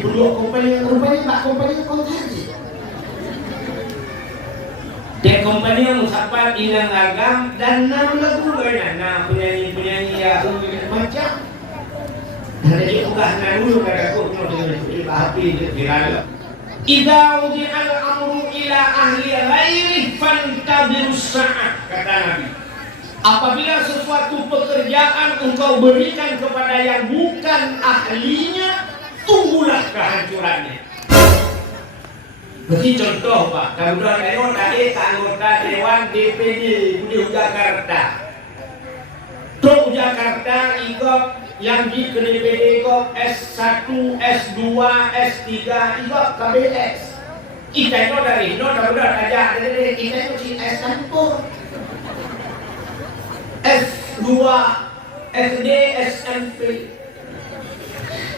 dulu company rupanya tak company kontraksi. Dia company yang musafat ilang agam dan enam lagu nah penyanyi ya macam. Jadi ukah dulu kada kau dengan hati viral. Idza wudi'al amru ila ahli ghairi fantabirus sa'at, kata Nabi. Apabila sesuatu pekerjaan engkau berikan kepada yang bukan ahlinya, tunggulah kehancurannya. Bagi contoh Pak, kemudian anggota Dewan DPD di Jakarta. Truk Jakarta ikut yang di DPD ikut S1, S2, S3 ikut KBS. Kita itu dari kemudian aja dari kita itu si S1, S2, SD, SMP.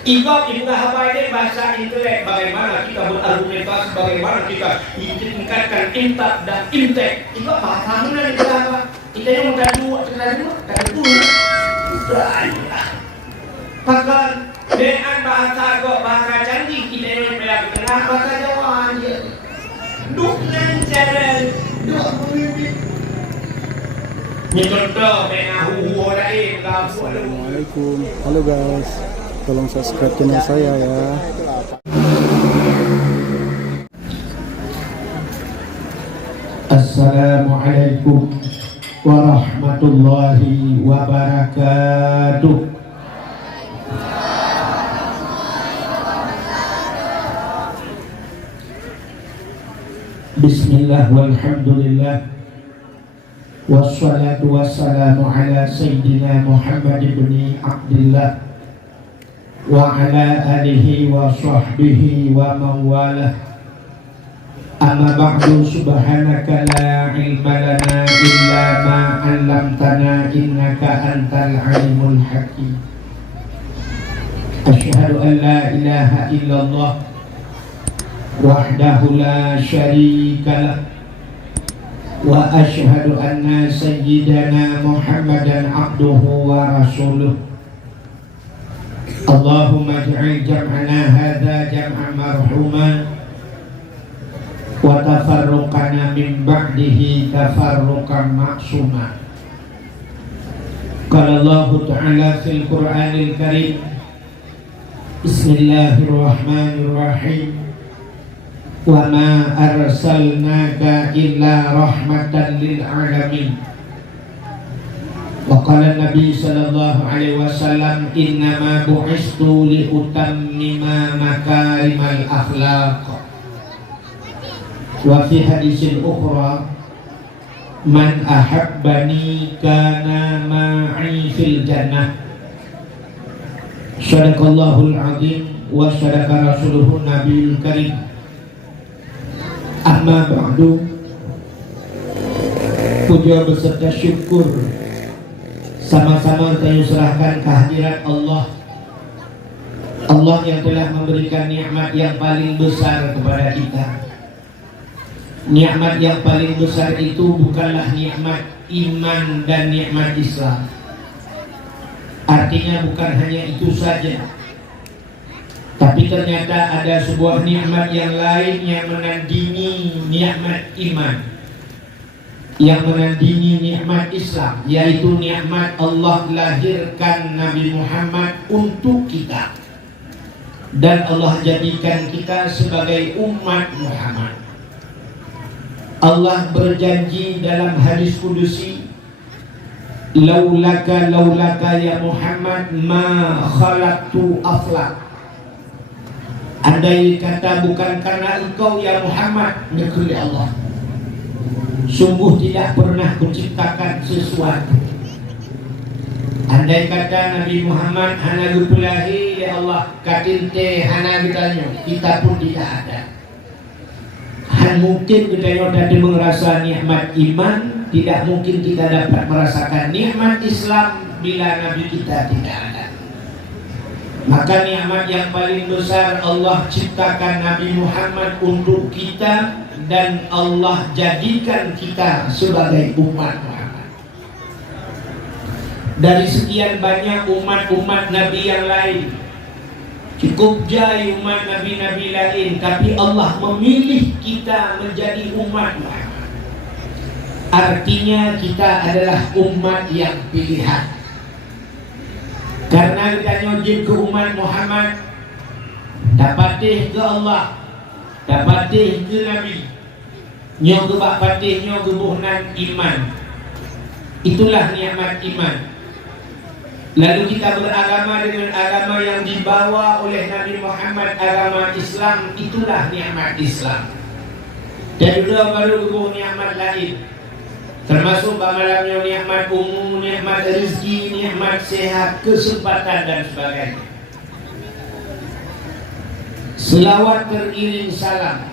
Ikut ibu ini bahasa intelek, bagaimana kita berargumentasi, bagaimana kita tingkatkan intak dan intek. Ikut bahasa mana kita apa? Kita yang mau tadi dulu. Bahkan dengan bahasa bahasa canggih kita yang belajar tengah bahasa Jawa aja. Duk lancaran, duk pemimpin. Ini contoh mengahu lain. Assalamualaikum, halo guys. Tolong subscribe channel saya ya. Assalamualaikum warahmatullahi wabarakatuh. Bismillah walhamdulillah wassalatu wassalamu ala sayyidina Muhammad ibn Abdillah wa ala alihi wa sahbihi wa mawalah. Amma ba'du, subhanaka la ilma lana illa ma 'allamtana innaka antal alimul hakim. Asyhadu an la ilaha illallah wahdahu la syarika lah wa asyhadu anna sayyidana Muhammadan abduhu wa rasuluh. Allahumma ij'al jam'ana hadza jam'an marhuman wa tafarruqana min ba'dihi tafarruqan ma'suma. Qala Allah Ta'ala fil Qur'anil Karim, Bismillahirrahmanirrahim. Wa ma arsalnaka illa rahmatan lil alamin. Wa qala Nabi sallallahu alaihi wasallam, innama bu'istu li utammima makarimal akhlaq. Wa fi hadisin ukhra, man ahabbani kana ma'i fil jannah. Sadaqallahul azim wa sadaqa rasuluhun nabiyul karim. Amma ba'du, puja beserta syukur sama-sama saya serahkan kehadirat Allah. Allah yang telah memberikan nikmat yang paling besar kepada kita. Nikmat yang paling besar itu bukanlah nikmat iman dan nikmat Islam. Artinya bukan hanya itu saja, tapi ternyata ada sebuah nikmat yang lain yang menandingi nikmat iman, yang menandingi nikmat Islam, yaitu nikmat Allah lahirkan Nabi Muhammad untuk kita, dan Allah jadikan kita sebagai umat Muhammad. Allah berjanji dalam hadis kudusi, laulaka ya Muhammad ma khalaqtu aflak. Andai kata bukan karena engkau ya Muhammad, negeri Allah, sungguh tidak pernah kuciptakan sesuatu. Andai kata Nabi Muhammad hana gupulahi ya Allah, katinte hana kita pun tidak ada. Han mungkin kita yang tadi merasa nikmat iman, tidak mungkin kita dapat merasakan nikmat Islam bila Nabi kita tidak ada. Maka nikmat yang paling besar Allah ciptakan Nabi Muhammad untuk kita, dan Allah jadikan kita sebagai umat Muhammad. Dari sekian banyak umat-umat Nabi yang lain, Cukup jai umat Nabi-Nabi lain, tapi Allah memilih kita menjadi umat Muhammad. Artinya kita adalah umat yang pilihan. Karena kita nyojib ke umat Muhammad, dapatih ke Allah, dapatih ke Nabi, nyo ke bak patih, nyo ke buhnan iman. Itulah nikmat iman. Lalu kita beragama dengan agama yang dibawa oleh Nabi Muhammad, agama Islam. Itulah nikmat Islam. Dan juga baru kebuh nikmat lain, termasuk malamnya nikmat umum, nikmat rezeki, nikmat sehat, kesempatan dan sebagainya. Selawat teriring salam,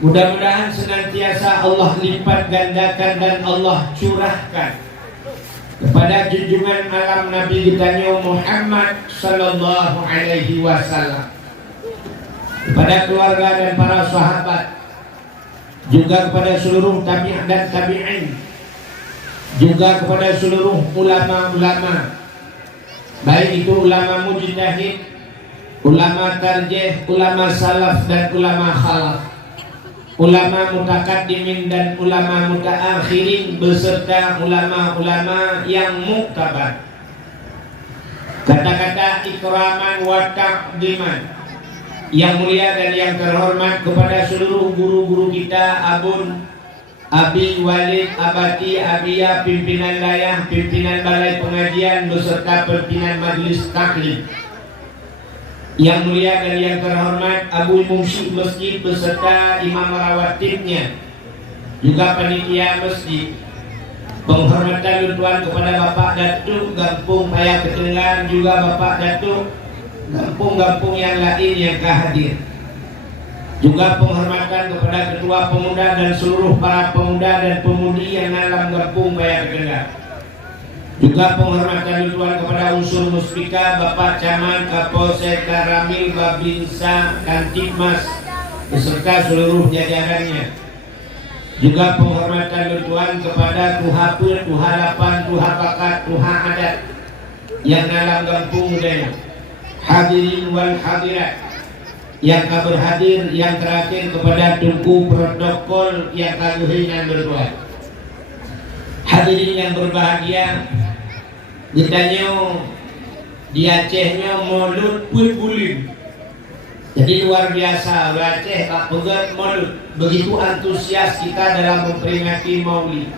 mudah-mudahan senantiasa Allah lipat gandakan dan Allah curahkan kepada junjungan alam Nabi kita Muhammad sallallahu alaihi wasallam, kepada keluarga dan para sahabat, juga kepada seluruh tabi'in dan tabi'in, juga kepada seluruh ulama-ulama, baik itu ulama mujtahid, ulama tarjih, ulama salaf dan ulama khalaf, ulama mutakaddimin dan ulama mutaakhirin, beserta ulama-ulama yang muktabar. Kata-kata ikraman wa taqdiman yang mulia dan yang terhormat kepada seluruh guru-guru kita, Abun, Abi, Walid, Abati, Abia, pimpinan layah, pimpinan balai pengajian, beserta pimpinan majlis taklim. Yang mulia dan yang terhormat Abu Mumsyid Masjid beserta imam rawatibnya, juga panitia masjid. Penghormatan Tuan kepada Bapak Datuk Gampung Paya Ketengan, juga Bapak Datuk Gampung-gampung yang lain yang hadir. Juga penghormatan kepada Ketua Pemuda dan seluruh para pemuda dan pemudi yang dalam Gampung Paya Ketengan. Juga penghormatan Tuan kepada unsur muspika, Bapak Camat, Kapolsek, Karamil, Babinsa, Kantipmas, beserta seluruh jajarannya. Juga penghormatan Tuan kepada Tuha Pur, Tuha Lapan, Tuha Bakat, Tuha Adat yang dalam Gampung Udaya. Hadirin wal hadirat yang berhadir, yang terakhir kepada Tunku Protokol yang kaguhinan berbuat. Hadirin yang berbahagia, ditanya di Acehnya Maulud Pulbulim. Jadi luar biasa, Aceh Pak Pegat Maulud. Begitu antusias kita dalam memperingati Maulid,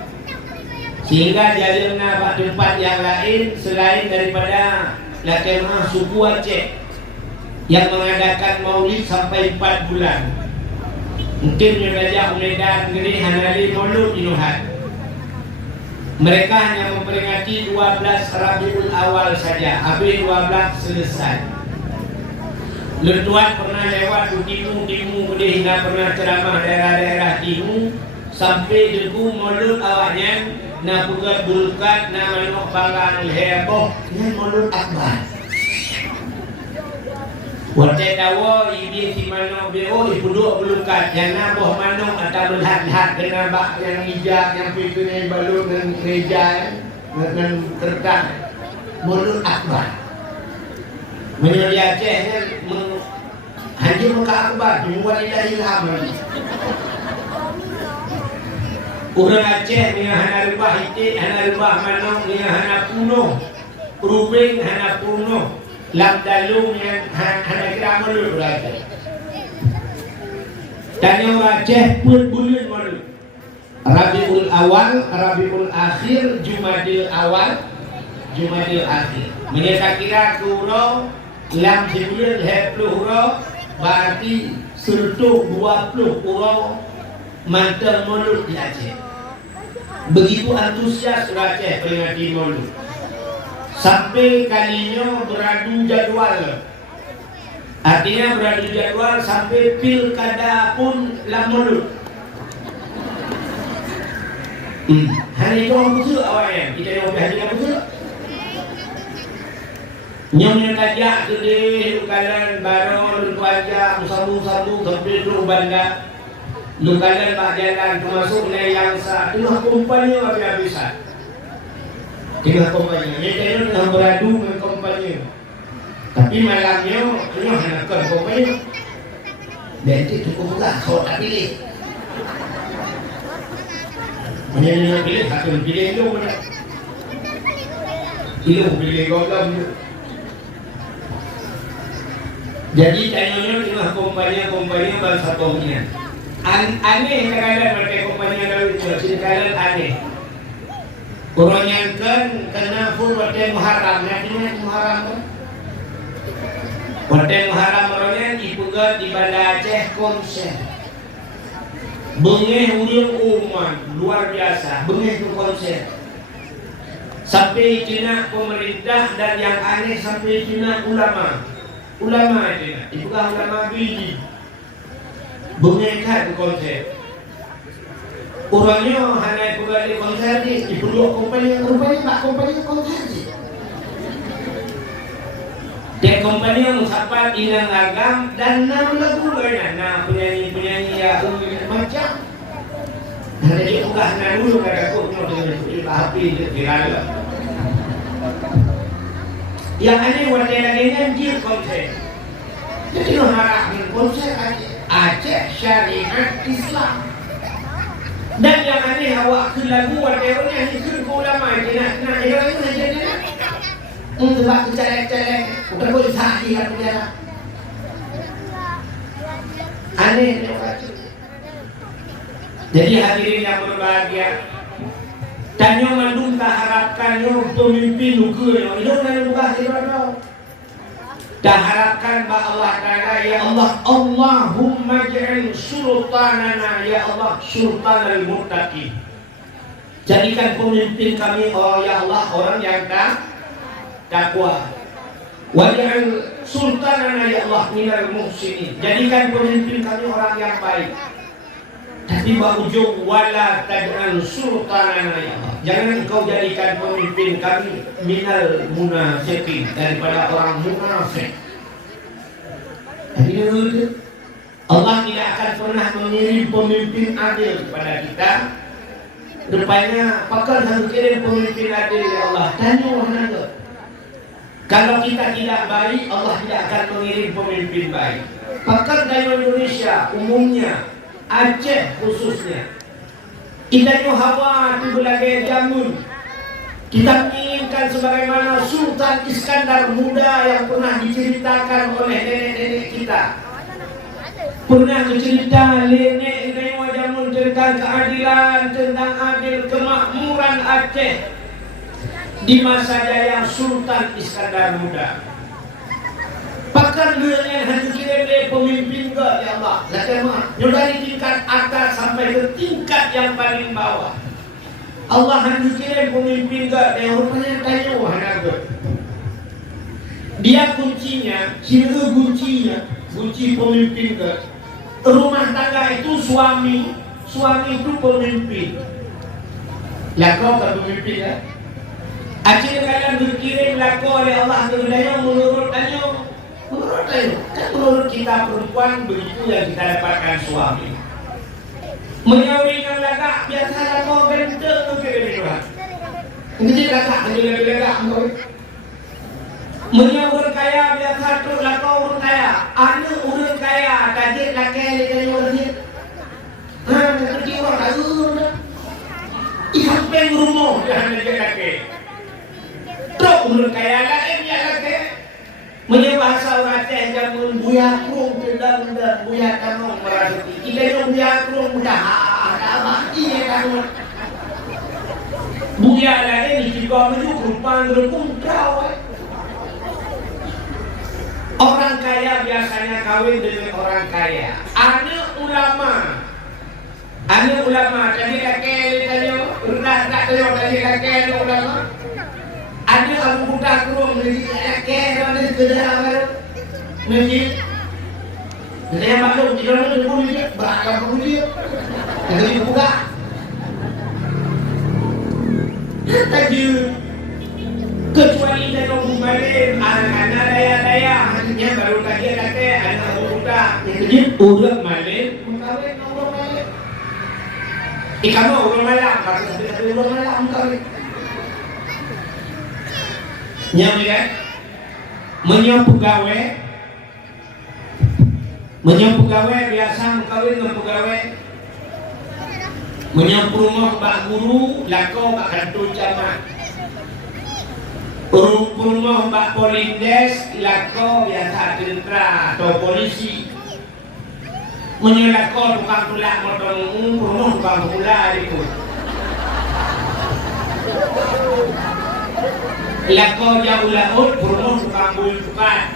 sehingga jalurnya Pak tempat yang lain selain daripada Lakemah suku Aceh yang mengadakan Maulid sampai 4 bulan. Mungkin Raja Umedan Geri Hanali Maulud Inuhat. Mereka hanya memperingati 12 Rabiul Awal saja, habis 12 selesai. Tuan pernah lewat di Timu, hingga pernah ceramah daerah-daerah Timu, sampai deku Maulud awaknya, na pugat bulkat, na manok banggaan heboh, na Maulud Akbar. Watai dawa ini si manok beo ipuduk bulukat yang naboh manok atau berhat-hat dengan bak yang hijab yang pintunya balur dengan gereja dengan kertas Maulud Akbar. Menurut Aceh hancur muka akbar membuat tidak ilham lagi. Orang Aceh dengan hana rubah hitik, hana rubah manok dengan hana punuh, rubing hana punuh, lam dalung yang hana kira Maulud berada. Tanya orang Aceh pun bulan Maulud. Rabiul Awal, Rabiul Akhir, Jumadil Awal, Jumadil Akhir. Menyata kira ke hurau lam sebulan 20 hurau, berarti 120 hurau mantel Maulud di Aceh. Begitu antusias orang Aceh peringati Maulud, sampai kalinya beradu jadwal. Artinya beradu jadwal sampai pilkada pun lam Maulud. Hanya itu orang betul awalnya, kita yang berhasil betul. Nyamnya tajak gede, lukalan baru, lukaja, sambung-sambung, sampai lu banda, lukalan pak jalan, termasuk yang sah, tengah kumpanya habis-habisan. Tengah kumpanya, mereka dengan beradu dengan kumpanya. Tapi malamnya punya anak kompanya. Nanti cukup lah kalau tak pilih. Menyanyi pilih satu pilih itu mana? Itu pilih gogam. Jadi tanya tengah kompanya bangsa Tomnya. Aneh kadang-kadang mereka kompanya lalu ceritakan aneh. Orangnya kan kena full waktu Muharram, nantinya Muharram kan? Waktu Muharram orangnya dipegat di Banda Aceh konser. Bengeh uliung umat luar biasa, bengeh itu konser. Sampai Cina pemerintah dan yang aneh sampai Cina ulama Cina, dipegat ulama biji. Bengeh kan itu konser. Orangnya hanya pegang di konser ni, dipeluk kompanya, rupanya tak kompanya konser ni. Dan kompanya musafat inang agam dan 6 lagu lainnya. Nah penyanyi ya macam. Jadi bukan nak dulu kata aku dengan api dirala. Yang aneh wanita lainnya dia konser. Jadi harap konser Aceh syariat Islam. Dan yang aneh awak ke lagu whatever-nya itu ke ulama je nak era itu saja dia nak sebab kecelek-celek udah boleh sahih lah penjara aneh dia baca. Jadi hadirin yang berbahagia, tanya mandung tak harapkannya pemimpin nuker itu kan bukan itu dah harapkan ba Allah Ta'ala, ya Allah, Allahumma ja'al sultanana, ya Allah, sultanal muttaqin. Jadikan pemimpin kami, oh ya Allah, orang yang takwa. Wa ja'al sultanana, ya Allah, minal muhsinin. Jadikan pemimpin kami orang yang baik. Tapi ujung wala taj'al sultanana, ya Allah, jangan engkau jadikan pemimpin kami minal munafiqin, daripada orang munafik. Jadi Allah tidak akan pernah mengirim pemimpin adil kepada kita. Rupanya pakar harus kirim pemimpin adil, ya Allah. Tanya orang. Kalau kita tidak baik, Allah tidak akan mengirim pemimpin baik. Pakar dari Indonesia umumnya, Aceh khususnya, kita hawa tu belagai jamun. Kita menginginkan sebagaimana Sultan Iskandar Muda yang pernah diceritakan oleh nenek-nenek kita. Pernah cerita nenek jamun tentang keadilan, tentang adil kemakmuran Aceh di masa jaya Sultan Iskandar Muda. Pakar dunia hanya kira pemimpin ke, ya Allah. Dari tingkat atas sampai ke tingkat yang paling bawah. Allah hanya kira pemimpin ke, yang rupanya tanya wahana. Dia kuncinya, kunci pemimpin ke. Rumah tangga itu suami itu pemimpin. Lako ke pemimpin ya. Akhirnya kalian berkirim lako oleh Allah kepada menurut tanya. Kan menurut kita perempuan begitu yang kita dapatkan suami. Menyawari yang lagak biasa lagak ganteng mungkin Tuhan. Ini lagak hanya lagak mungkin. Menyawar kaya biasa tu lagak orang kaya. Anu orang kaya tajik lagak dari orang dia. Kerja orang kaya. Ikan peng rumah jangan lagak lagak. Terus orang kaya lagak dia lagak. Menyebahasa orang Aceh jamun buya krung tendang buya kanong merasuki. Kita yang buya krung mudah apa iya kanong. Buya lah ini jika menuju rupa gerupung kau. Orang kaya biasanya kawin dengan orang kaya. Anak ulama tadi kakek tanya rendah tak tanya tadi kakek ulama. Ada orang budak kurung menjadi kera dan kedera baru menjadi saya maklum di dalam itu pun dia beragam pun dia jadi buka tadi kecuali dari balik anak-anak daya hanya baru tadi kakek anak budak jadi udah balik mengkawin orang balik kamu orang malam maksudnya orang malam kawin. Nyam kan? Menyong pegawai biasa kawin dengan pegawai. Menyong rumah bak guru lako bak kantor camat. Rumah bak polindes lako biasa tentera atau polisi. Menyong lako tukang tulak motor rumah tukang tulak itu. Lako jauh laut rumah tukang bul tukang.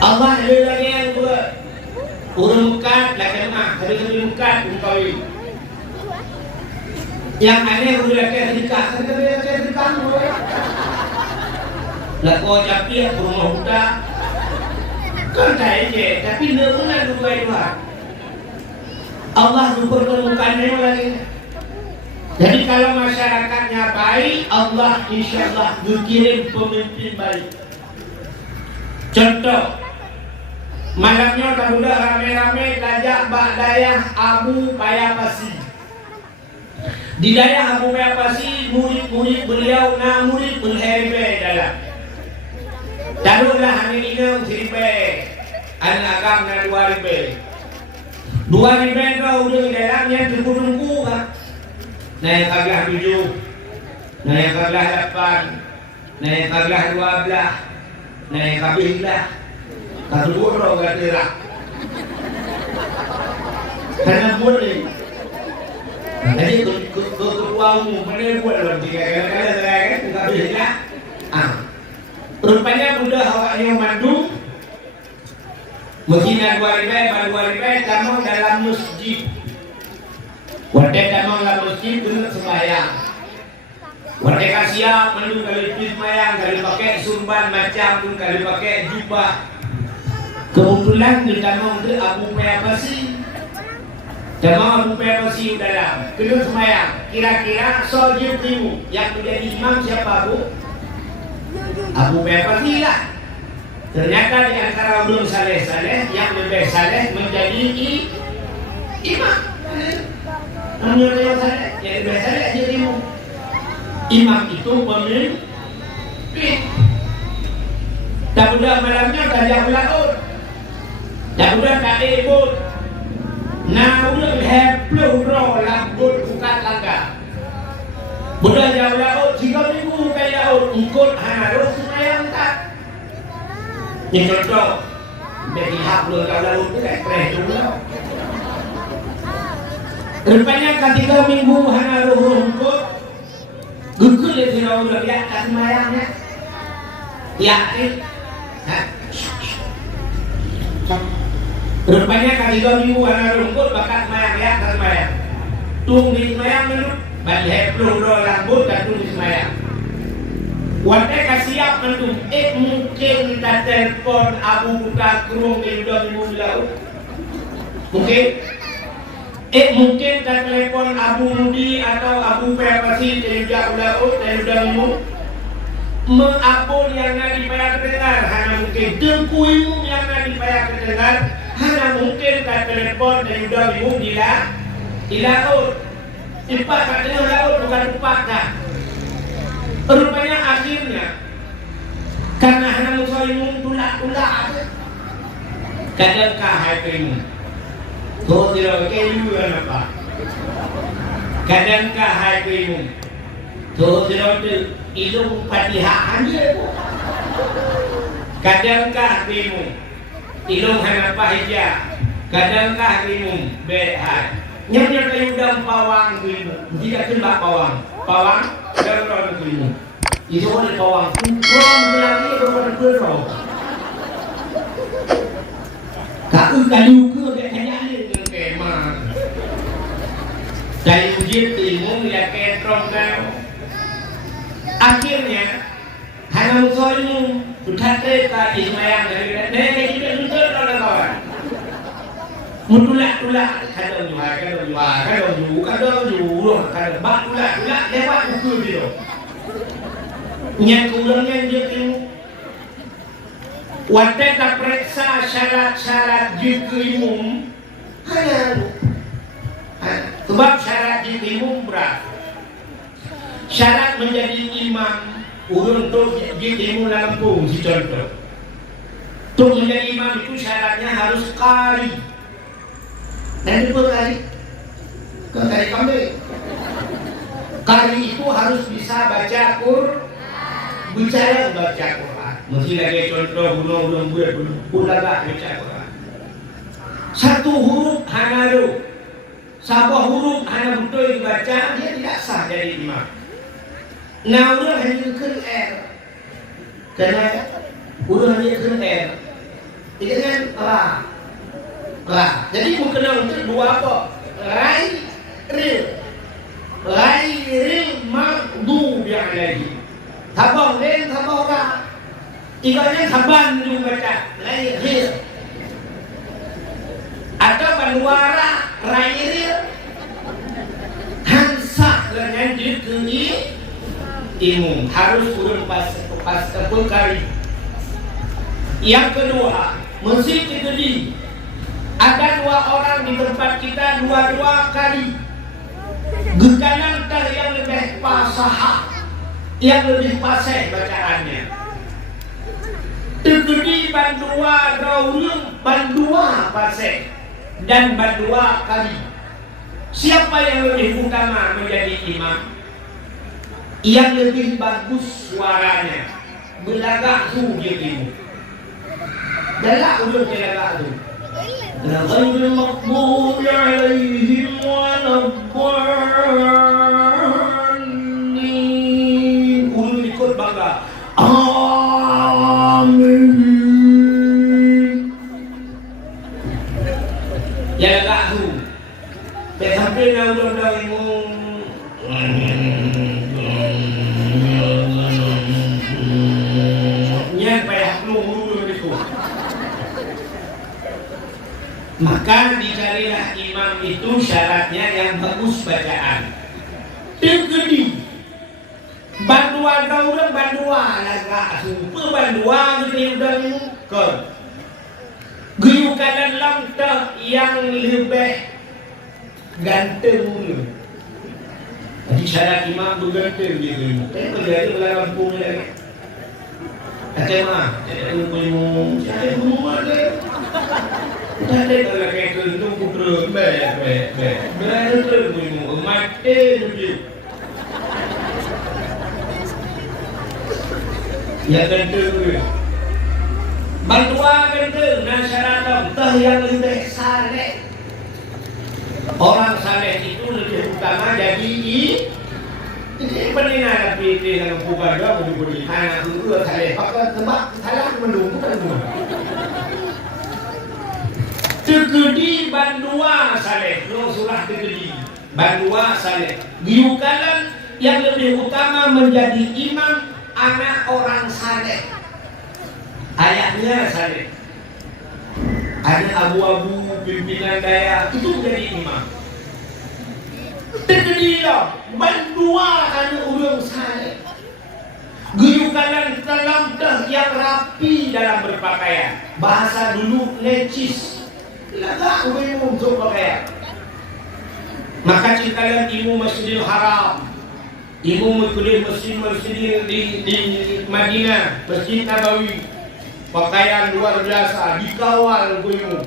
Allah lagi yang buat urung mukat laki mah kali mukat kawin. Yang aneh udah laki nikah kali nikah lako japi rumah muda kan kaya tapi nemunan dua Allah dipertemukannya lagi. Jadi kalau masyarakatnya baik, Allah insya Allah berkirim pemimpin baik. Contoh, malamnya udah rame-rame ngajak Mbak Dayah Abu Payapasi. Di Dayah Abu Payapasi, murid-murid beliau murid berheribe dalam. Taruhlah hari ini heribe, anak agam na 2 ribe. 2 ribe itu udah di dalamnya tunggu-tunggu kan. Naik kablah 7, naik kablah 8, naik kablah 12, naik kablah satu burro gak terak karena boleh. Jadi ketuamu mana buat dalam 3 kali kan kablah. Rupanya udah awaknya mandu Mungkin 2 ribu kamu dalam masjid. Wadah kamu dalam masjid kena sembahyang. Wadah siap menu kali sembahyang, kali pakai surban macam pun, kali pakai jubah. Kebetulan di kamu itu Abu Payapasi. Jamaah Abu Payapasi dalam kena sembahyang. Kira-kira sojib ilmu yang menjadi imam siapa Bu? Abu Payapasi lah. Ternyata di antara belum saleh-saleh yang lebih saleh menjadi imam. Namun yang saleh, yang lebih saleh jadi imam. Imam itu pemimpin. Tak udah malamnya gajah laut. Tak udah tak ebot. Nah udah hepluh roh lambut bukan langgar. Budak jauh laut 3 minggu kayak laut ikut harus semayang tak. Ini contoh bagi hak lu kalau laut itu kayak preh dulu. Rupanya ketika minggu hana roh ikut gugul itu udah lihat tak semayangnya. Yakin? Rupanya ketika minggu hana roh ikut bakat semayang ya tak semayang. Tung di semayang menurut balik hepluh roh lambut dan tung di semayang. Wadah siap mendung, mungkin tak telpon Abu Bakar Kurung di udah minggu lalu. Mungkin, mungkin tak telpon Abu Mudi atau Abu Payapasi di udah lalu, dari udah minggu. Mengapun yang nak dibayar kedengar, hanya mungkin dengkuimu yang nak dibayar kedengar, hanya mungkin tak telpon dari udah minggu di laut. Ipak kat tengah laut bukan ipak tak. Rupanya akhirnya karena hanya muslimun tulak kadangkah hatimu kau tidak kayu apa kadangkah hatimu kau tidak ilmu patihaan dia kadangkah hatimu ilmu hanya pahija kadangkah hatimu behat nyonya kayu dan pawang ilmu tidak kena pawang kalau ilmu itu kan pawang kurang lagi berapa berapa kau kayu ke kayaknya dengan kemah dari ujian ilmu ya ketrong kau akhirnya hanya musuhmu sudah terka ismayang dari kita sudah kawan tulak kadang bak tulak lewat ukur dia yang kurangnya dia ilmu wadah tak periksa syarat-syarat jika imum hanya sebab syarat jika imum berat syarat menjadi imam urung tu di ilmu Lampung si contoh. Untuk menjadi imam itu syaratnya harus qari. Dan itu qari. Qari kambing. Qari itu harus bisa baca bicara baca Quran. Mesti lagi contoh gunung ulama baca Quran. Satu huruf hanaru, sabah huruf hana betul dibaca, dia tidak sah jadi imam. Nah, urang hanya ke R. Karena urang hanya ke R. Ini kan ra. Jadi mungkin untuk dua apa? Rai, ril, magdu yang lagi. Tabang len, tabang ra. Ikatnya taban juga baca. Rai, ril. Atau banuara, rai, ril. Hansa dengan dikeni ilmu harus turun pas kali. Yang kedua, masjid Kediri. Ada 2 orang di tempat kita 2 kali. Gekanan yang lebih fasaha, yang lebih fasih bacaannya. Kediri bandua gaulung bandua fasih dan bandua kali. Siapa yang lebih utama menjadi imam? Yang lebih bagus suaranya, belagak tu dia ilmu. Galak udah belagak tu. Ghairil maghdubi alaihim waladdallin. Udah ikut bangga. Amin. Ya galak tu. Sampai nak udah ilmu. Maka dicarilah imam itu syaratnya yang bagus bacaan. Tegedi. Bandua gaurang bandua laga super bandua gedeng ke. Guyukan langkah yang lebih ganteng dulu. Jadi syarat imam berganteng dia dulu. Tapi kerja itu Lampung lagi. Kata mah, saya mau ada. Tadi kalau kayak itu putra betul punya mati dulu. Ya betul. Bantua betul masyarakat tah yang lebih saleh. Orang saleh itu lebih utama jadi ini penina tapi dengan bukan doa budi anak itu saleh. Pakai tebak salah mendukung semua. Tegedi bandua saleh, surah Tegedi bandua saleh. Giukalan yang lebih utama menjadi imam anak orang saleh. Ayahnya saleh. Ada abu-abu pimpinan daya itu menjadi imam. Tegedi lah bandua anak orang saleh. Giukalan dalam yang rapi dalam berpakaian. Bahasa dulu necis. Lagak ilmu untuk pakaian. Maka kalian ilmu Masjidil Haram, ilmu masjid di Madinah, Masjid Nabawi, pakaian luar biasa, dikawal ilmu.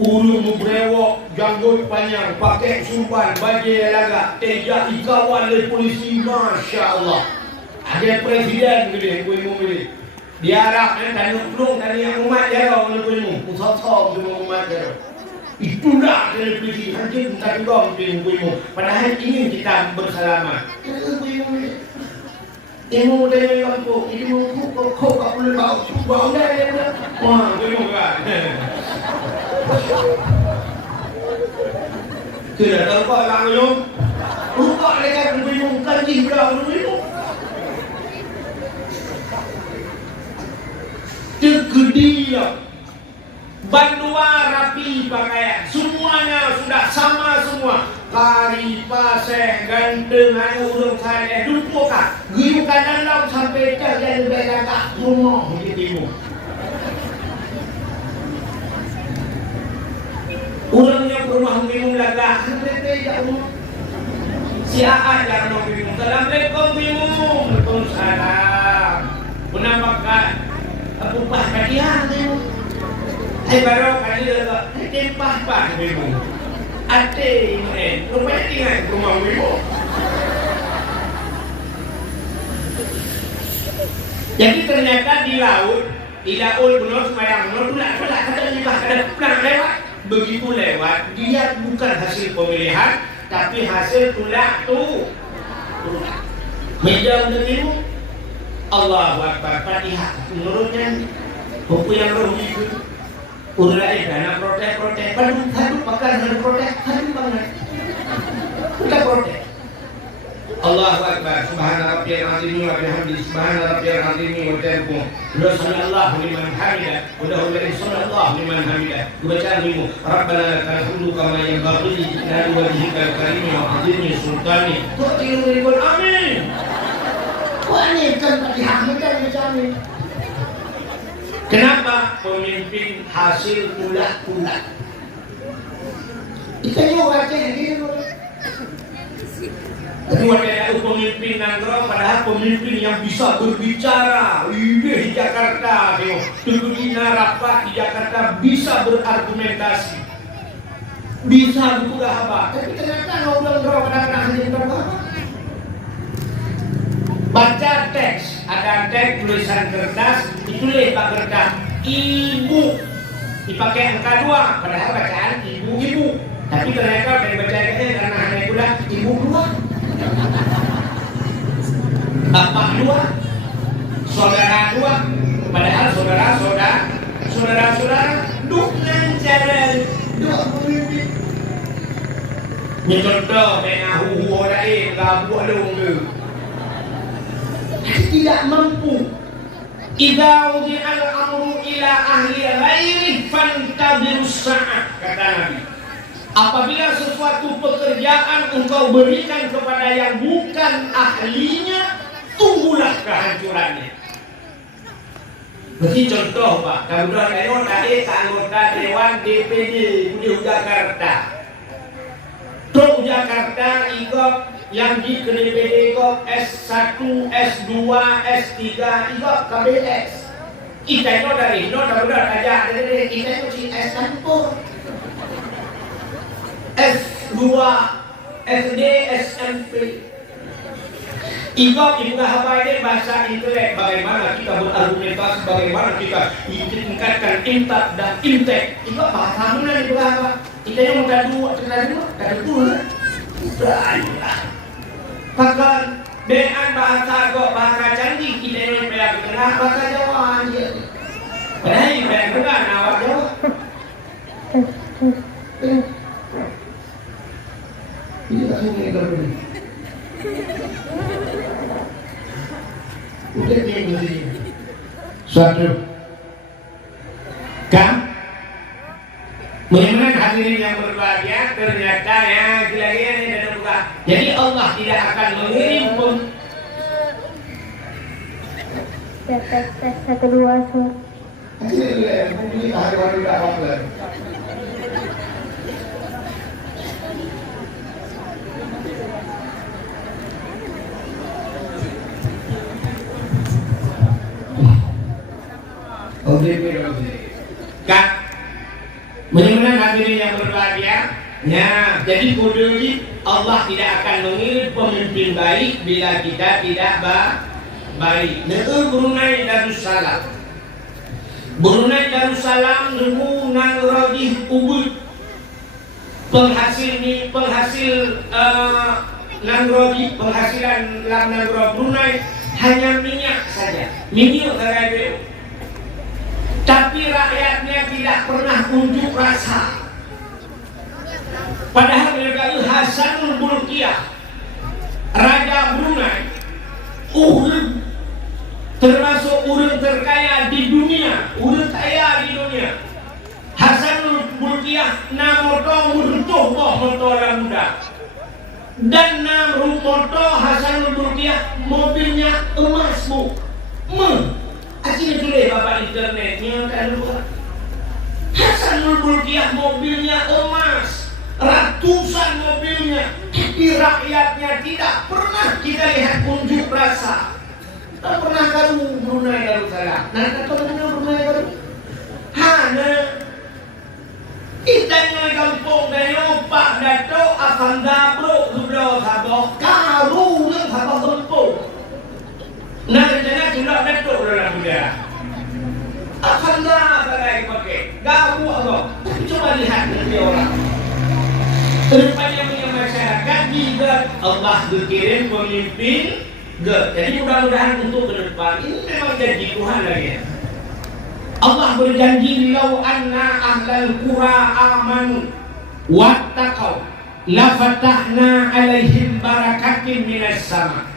Ulu brewok, janggut panjang, pakai sumpan, baju lagak, teja dikawal oleh polisi, masya Allah. Ada presiden gede ilmu ini. Diarap dan nuklung dan yang umat jauh ilmu usah-usah umat jauh itu dah televisi hancur minta dong ilmu padahal ingin kita bersalaman ilmu dari Lampung ilmu kok boleh bau dah wah ilmu kan tidak tahu kok langsung lupa dengan ilmu kaji kau ilmu Tegedi bandua rapi pakaian semuanya sudah sama semua kari paseh ganteng hanya urung saya dupoka giukan dalam sampai jalan belakang rumah begitu urangnya rumah minum laga sampai jauh si Aa jangan minum Assalamualaikum minum Waalaikumsalam Menampakkan upah kadian tu. Hai baru kali dah tempah apa memang. Ate rumah tinggal rumah memang. Jadi ternyata di laut benar semayang benar tu nak kata nikah kada pulang lewat. Begitu lewat dia bukan hasil pemilihan tapi hasil tulak tu. Meja untuk ilmu Allahu Akbar Fatihah menurutnya buku yang roh itu ulai dana protes padu pakai dana protes hadu banget kita protes Allahu Akbar subhana rabbiyal azim wa bihamdi subhana rabbiyal azim wa tarku wa sallallahu liman hamida wa lahu sallallahu liman hamida baca ilmu rabbana lakal hamdu kama yanbaghi li jalali wajhikal karim wa azimi sultani tu'til amin. Wanita dihamilkan macam ni. Kenapa pemimpin hasil ulah-ulah? Kita juga cek gitu. Kedua ada pemimpin Nanggro, padahal pemimpin yang bisa berbicara. Ini di Jakarta, tengah rapat di Jakarta bisa berargumentasi, bisa berkuda apa. Tapi ternyata ngobrol-ngobrol kadang-kadang hanya berapa? Baca teks, ada teks tulisan kertas, ditulis pak kertas ibu, dipakai angka 2, padahal bacaan ibu-ibu. Tapi ternyata dari bacaannya karena hanya pula ibu 2, bapak 2, saudara 2, padahal saudara dengan cara dua pemimpin. Contoh dengan huhu lain, gabuh dong tidak mampu. Idza wudi'al amru ila ahli ghairi fantadhirus sa'at, kata Nabi. Apabila sesuatu pekerjaan engkau berikan kepada yang bukan ahlinya, tunggulah kehancurannya. Berarti contoh Pak, kalau anggota Dewan DPD di Jakarta. Pro Jakarta ikut yang di DPD kok S1, S2, S3, ikut KBS. Kita itu dari benar aja dari kita itu si S1, S2, SD, SMP. Ikut ibu apa ini bahasa intelek, bagaimana kita berargumentasi, bagaimana kita tingkatkan intak dan intek. Ikut bahasa mana ibu apa? Kita yang ada dua, ada dua. Baiklah. Bahkan dengan bahasa canggih kita yang belajar tengah bahasa Jawa aja. Padahal yang belajar nawar Jawa. Ini tak sungai kalau ini. Udah minggu ini. Suatu. Kan? Mudah-mudahan hadirin yang berbahagia, ternyata ya lagi ini dan buka. Jadi Allah tidak akan mengirim tes 1 2 sur. Kak, mudah-mudahan hadirin yang berbahagia. Ya, jadi kudus Allah tidak akan mengirim pemimpin baik bila kita tidak baik. Brunei Darussalam. Brunei Darussalam nemu Nangrodi Ubud. Penghasil Nangrodi, penghasilan lam Nangrodi Brunei hanya minyak saja. Minyak saja. Tapi rakyatnya tidak pernah unjuk rasa. Padahal negara Hasanul Bolkiah, Raja Brunei, termasuk orang terkaya di dunia, Hasanul Bolkiah namoto murtuh moto muda. Dan namoto Hasanul Bolkiah mobilnya emas bu. Akhirnya sudah bapak internetnya kan lupa. Hasanul Bolkiah mobilnya emas. Ratusan mobilnya, tapi rakyatnya tidak pernah kita lihat unjuk rasa. Tak pernah kamu Brunei Darussalam. Nah, kata Brunei Darussalam. Hana itanya kampung dayo Pak Dato akan dabro sudah sabok karu yang sabok kampung. Nah, rencana sudah Dato dalam dia. Akan dabro pakai. Gabu Allah. Tapi coba lihat nanti orang. Kedepannya punya masyarakat juga Allah berkirim pemimpin. Jadi mudah-mudahan untuk ke depan ini memang janji Tuhan lagi ya. Allah berjanji lau anna ahlal qura amanu wattaqau la fatahna alaihim barakatin minas sama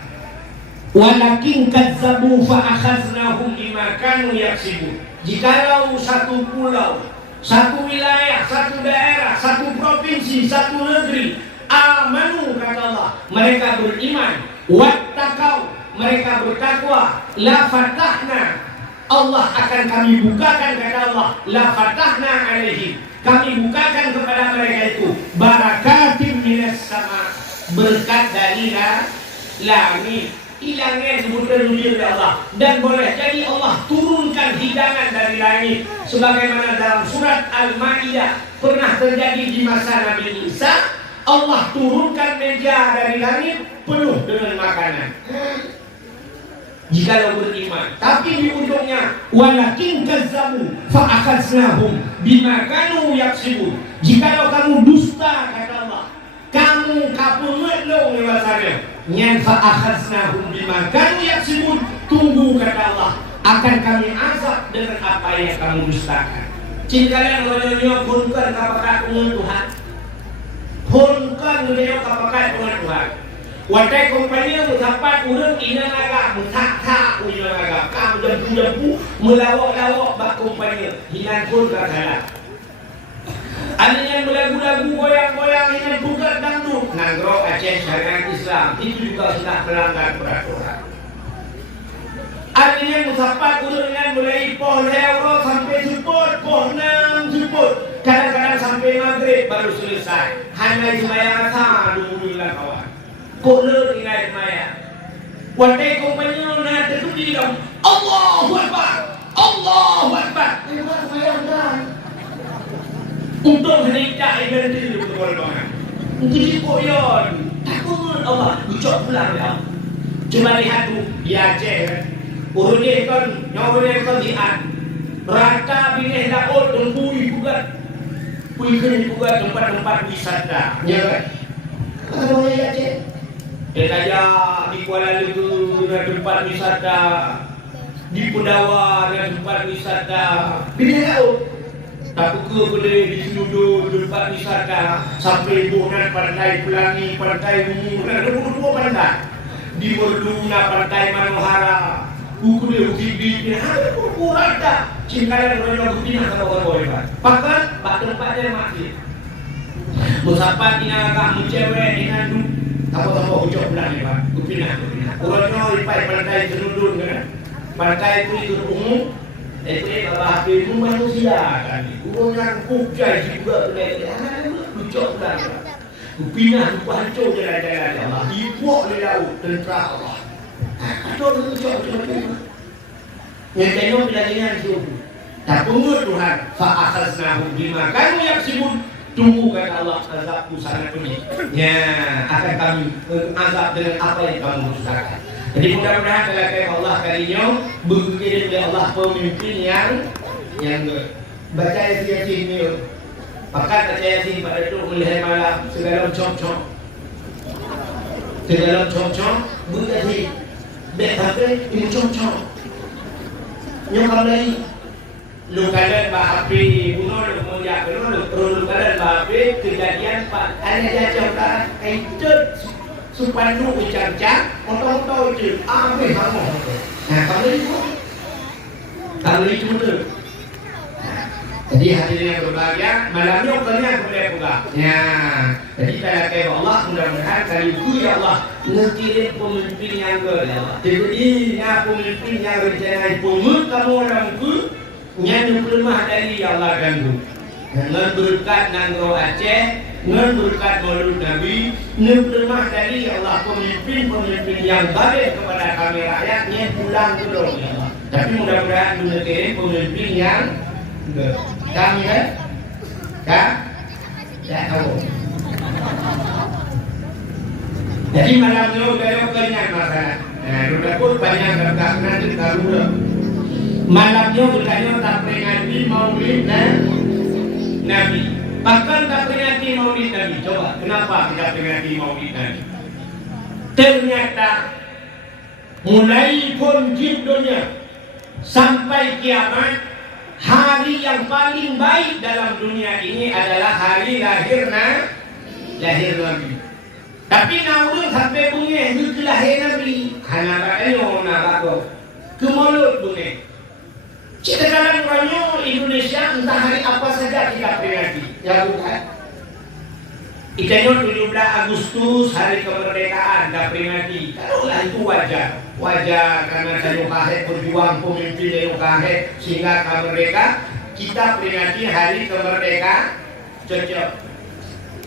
walakin kazzabu fa akhaznahum bima kanu yaksibun. Jikalau satu pulau, satu wilayah, satu daerah, satu provinsi, satu negeri amanu kata Allah, mereka beriman, wattaqau mereka bertakwa, la fatahna Allah akan kami bukakan kata Allah, la fatahna alaihim kami bukakan kepada mereka itu barakatim minas sama berkat dari langit. Hilangnya sebutan dunia Allah dan boleh jadi Allah turunkan hidangan dari langit sebagaimana dalam surat Al-Maidah pernah terjadi di masa Nabi Isa. Allah turunkan meja dari langit penuh dengan makanan jikalau beriman, tapi di ujungnya walakin kazzabu fa akhaznahum bima kanu yaksibun. Jikalau kamu dusta kata Allah, kamu kapungut lo lewasanya nyan fa akhaznahum bima kanu yaksibun, tunggu kata Allah akan kami azab dengan apa yang kamu dustakan. Cingkalian orang-orang punkan kapakat dengan Tuhan, punkan dengan kapakat dengan Tuhan. Watai kompanya mendapat urang inang agak mentak-tak inang agak kamu jampu-jampu melawak-lawak bak kompanya hinan pun katalah. Ada yang berlagu-lagu goyang-goyang hinan bukan dangdut nangro Aceh syariat Islam itu juga sudah melanggar peraturan. Ada yang mendapat urang yang mulai poh euro sampai support poh 6 support kadang-kadang sampai maghrib baru selesai. Hanya sembahyang asar dulu kawan. Kok le tinggal maya. Watai kompanya nak tertutup di dalam Allahu Akbar, Allahu Akbar. Memang saya dah. Untuk hendak ibadah itu betul banget. Untuk dipoyon. Takut Allah ucap pulang ya. Cuma lihat tu di Aceh. Urutnya kan, nyawanya kan diat. Rata bini dapat tempui juga. Pui kena juga tempat-tempat wisata. Ya kan? Kalau boleh Aceh. Saja di Kuala Lumpur ada tempat wisata, di Pendawa ada tempat wisata. Bila tahu, tak buka boleh di Seludur tempat wisata sampai Bonan Pantai Pelangi, Pantai Bungu, ada 22 pantai. Di Merduna Pantai Manohara, Ukule Ukibi, ada 20 rata. Cingkalan orang Bukina kalau orang boleh. Pakat, bak tempatnya masih. Musapat ina agak mencewek dengan apa-apa ucap pulang ni Pak, kupinah. Orangnya lipai pantai Senudun kan, pantai itu umum, itu bapa api manusia kan. Orangnya pujai juga boleh, ucap pulang. Kupinah hancur jalan-jalan Allah, ibuak di laut tentera Allah. Ada ucap macam yang tengok bila itu. Tak pungut Tuhan, fa'akhaznahum bima kanu yaksibun. Tunggu kata Allah azabku sangat pedih. Ya, akan kami azab dengan apa yang kamu usahakan. Jadi mudah-mudahan kalau Allah kalinya berkirim oleh Allah pemimpin yang baca Yasin ni. Pakat baca Yasin pada itu melihat malam segala cocok. Segala cocok berkati. Betapa ini cocok. Nyokap lagi. Lukalan bahapi bunuh kemudian lukalan bahapi kejadian pak ada jajah kan itu supandu ucap-ucap motor-motor itu apa kamu nah kalau itu betul jadi hadirin yang berbahagia malamnya kalian boleh buka ya jadi kita kata Allah mudah-mudahan kali itu ya Allah ngekirim pemimpin yang berlelah jadi pemimpin yang rencana pemimpin kamu orang itu yang lemah dari Allah ganggu. Dengan berkat Nangro Aceh, dengan berkat Maulud Nabi, nerima dari Allah pemimpin-pemimpin yang baik kepada kami rakyatnya pulang dulu ya Allah. Tapi mudah-mudahan dunia kirim pemimpin yang kami kan? Ya tahu. Jadi malamnya udah kenyang masalah. Nah, udah pun banyak berkahnya di Garuda. Malamnya budaya tak peringati Maulid Nabi. Bahkan tak peringati Maulid Nabi. Coba, kenapa kita peringati Maulid Nabi? Ternyata mulai punjib dunia sampai kiamat, hari yang paling baik dalam dunia ini adalah hari lahir Nabi. Tapi namun sampai bunyi itu lahir Nabi. Hanya bakal nak kemulut bunyi. Kita kadang-kadang Indonesia entah hari apa saja kita peringati, ya bukan? Itanya 17 Agustus hari kemerdekaan kita peringati. Kalaulah itu wajar karena saya kahek berjuang pemimpin yang kahek sehingga merdeka, kita peringati hari kemerdekaan. Cocok.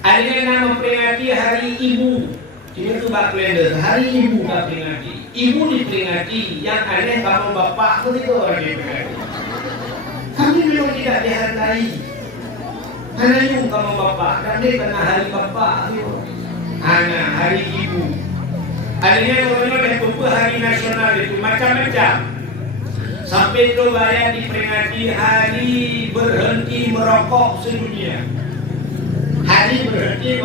Ada yang nama peringati hari ibu. Ini tuh bak kalender, hari ibu kita peringati. Ibu diperingati, yang aneh kamu bapak begitu orang diperingati. Kami memang tidak dihargai. Karena yung kamu bapak, nanti kena hari bapak, anak hari ibu. Adanya orang yang kumpul hari nasional itu macam-macam. Sampai itu bayar diperingati hari berhenti merokok sedunia. Hari berhenti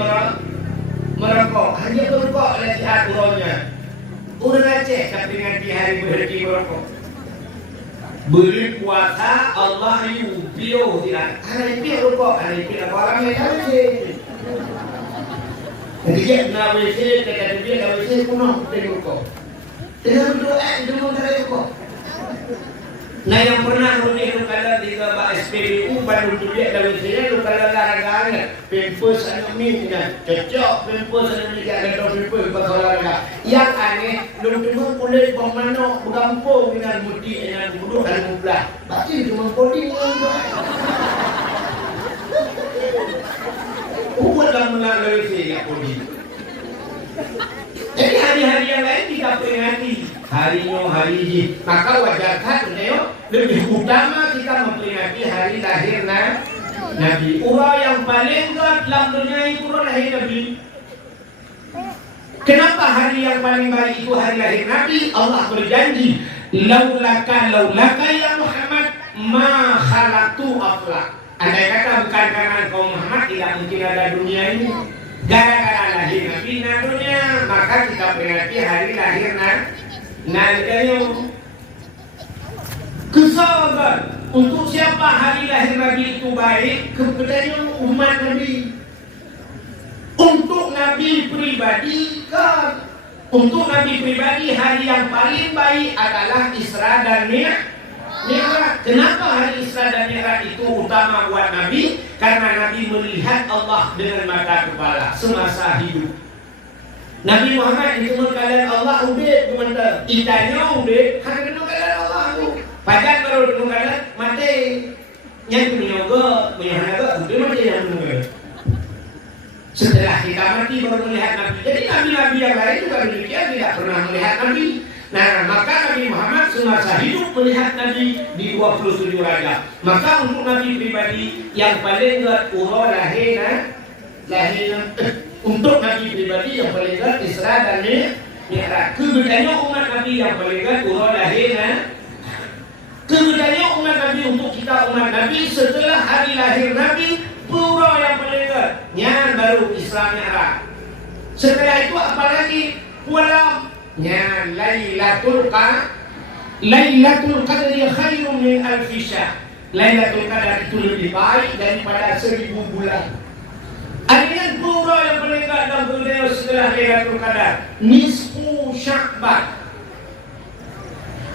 merokok, hanya merokok lagi aturannya. Udah Aceh peringati hari berhenti merokok. Beri puasa Allah yu bio tidak. Hari ini rokok, hari ini orang yang tahu sih. Dia nak WC, kata dia nak WC kuno rokok. Dia berdoa dengan rokok. Nah yang pernah runik kalau di bawah SPBU baru dia ada WC lu kalau larang-larang pempes anu minta cocok pempes anu juga ada pempes olahraga. Yang aneh lu cuma kulit pemano bergampung dengan muti dengan budu dan mudah. Pasti cuma coding buat dalam melalui WC ya coding. Jadi hari-hari yang lain kita peringati harinya hari ini. Maka wajar kan lebih utama kita memperingati hari lahir Nabi. Urah yang paling kuat dalam dunia itu lahir Nabi. Kenapa hari yang paling baik itu hari lahir Nabi? Allah berjanji, laulaka ya Muhammad ma khalaqtu aflak. Andai kata bukan karena kaum Muhammad tidak mungkin ada dunia ini. Gara-gara lahir Nabi dunia, maka kita peringati hari lahir Nabi. Kesabaran untuk siapa hari lahir Nabi itu baik kepada umat Nabi. Untuk Nabi pribadi kan, untuk Nabi pribadi hari yang paling baik adalah Isra dan Mi'raj. Kenapa hari Isra dan Mi'raj itu utama buat Nabi? Karena Nabi melihat Allah dengan mata kepala semasa hidup. Nabi Muhammad itu mengkalian Allah ubed komentar. Itanya ubed karena mengkalian Allah ubed. Padat baru mengkalian mati. Yang punya ubed mati yang mengkalian. Setelah kita mati baru melihat Nabi. Jadi Nabi-Nabi yang lain juga demikian tidak pernah melihat Nabi. Nah, maka Nabi Muhammad semasa hidup melihat Nabi di 27 raja. Maka untuk Nabi pribadi yang paling kuat urah lahir untuk Nabi pribadi yang paling kuat Isra dan Mi'raj. Kebedaannya umat Nabi yang paling kuat urah lahir. Kebedaannya umat Nabi untuk kita umat Nabi setelah hari lahir Nabi urah yang paling kuat. Yang baru Isra Mi'raj. Setelah itu apalagi walam Lailatul Qadri khairun min alfi syahr. Lailatul Qadar itu lebih baik daripada 1000 bulan. Adanya pura yang paling dalam dunia setelah Lailatul Qadar, nisfu Sya'ban.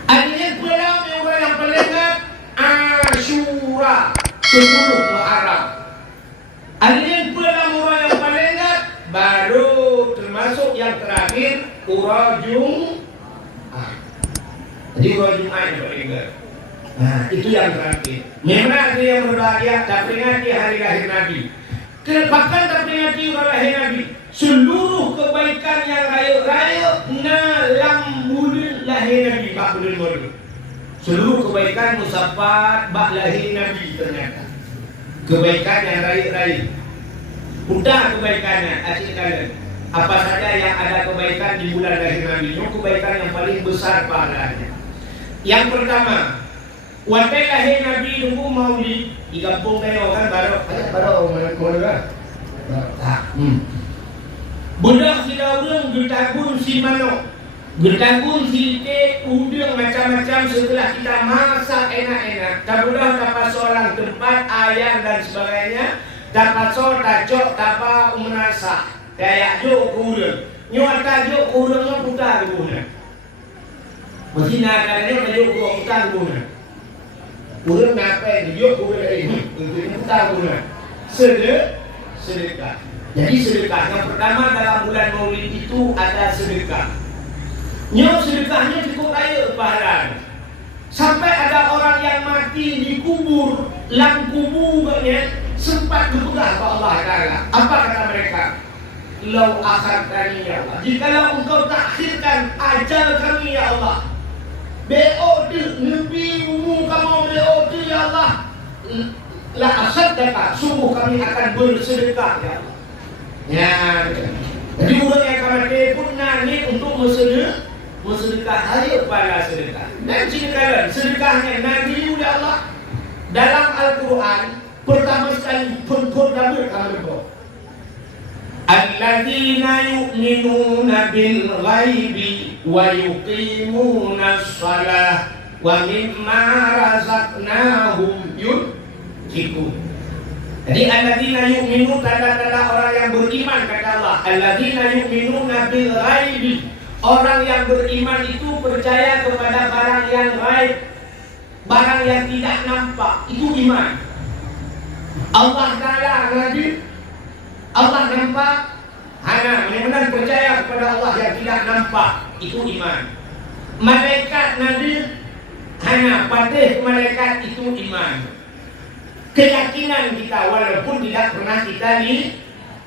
Adanya pula yang paling Asyura, 10 Muharram. Adanya pula yang paling baru termasuk yang terakhir Urah Jumat. Jadi Urah Jumat yang paling ingat. Nah, itu yang terakhir. Memang ada yang berbahagia tak peringati hari lahir Nabi. Bahkan tak peringati hari lahir Nabi. Seluruh kebaikan yang raya-raya nalam bulan lahir Nabi, bak bulan Maulud. Seluruh kebaikan musafat bak lahir Nabi ternyata. Kebaikan yang raya-raya. Udah kebaikannya, asyik kalian. Apa saja yang ada kebaikan di bulan lahir Nabi, itu kebaikan yang paling besar pahalanya. Yang pertama, waktu lahir Nabi nunggu maulid di kampung Neo kan baru mana. Budak si daun getagun si mano, getagun si te udang macam-macam setelah kita masak enak-enak. Kemudian dapat seorang tempat ayam dan sebagainya, dapat so tacok dapat menasa kayak jo kurang, nyuata jo kurangnya putar guna. Mesti nakalnya kayu putar guna. Kurang apa jo kurang ini putar guna. Sedekah. Jadi sedekah yang pertama dalam bulan Maulid itu ada sedekah. Sedekahnya cukup kaya pahalanya. Sampai ada orang yang mati dikubur, lang kuburnya sempat berpegang kepada Allah Taala. Apa kata mereka? Lau akhartani ya Allah. Jikalau engkau takhirkan ajal kami ya Allah. BOD Nabi umum kamu BOD ya Allah. La asaddaka, sungguh kami akan bersedekah ya Allah. Ya, jadi orang yang kami pun nangis untuk bersedekah, ayo pada sedekah. Dan ceritakan sedekahnya Nabi oleh Allah dalam Al-Quran pertama sekali pertama kali alladzina yu'minuna bil ghaibi wa yuqimuna shalah wa mimma razaqnahum yunfiqun. Jadi alladzina yu'minu tanda-tanda orang yang beriman kata Allah. Alladzina yu'minuna bil ghaibi. Orang yang beriman itu percaya kepada barang yang gaib, barang yang tidak nampak, itu iman. Allah Taala Nabi, Allah nampak, benar-benar percaya kepada Allah yang tidak nampak, itu iman. Malaikat Nabi, patih malaikat itu iman. Keyakinan kita walaupun tidak pernah kita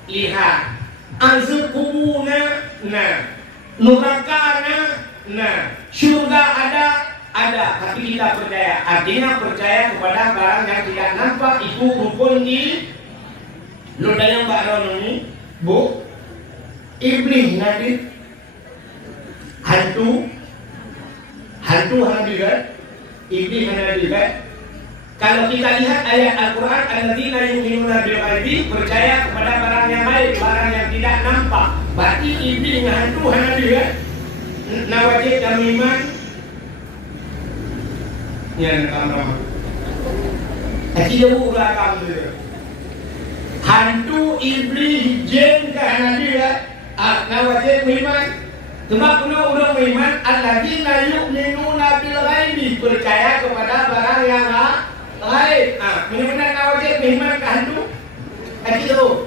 lihat. Azab kubuna, nurakana, syurga ada, tapi kita percaya. Artinya percaya kepada barang yang tidak nampak itu rukun di lodanya Mbak Rononi, Bu. Iblis nanti hantu hadirat, iblis hadirat. Kalau kita lihat ayat Al-Quran, alladzina yu'minuna bil ghaibi, percaya kepada barang yang gaib, barang yang tidak nampak. Berarti iblis hantu hadirat. Nawajib dan iman yang kamera. Tidak ulah kamu. Hantu iblis jin kan dia. Nawajib iman. Sebab orang iman alladzina yu'minuna bil ghaibi, percaya kepada barang yang gaib. Benar-benar nawajib iman ke hantu. Itu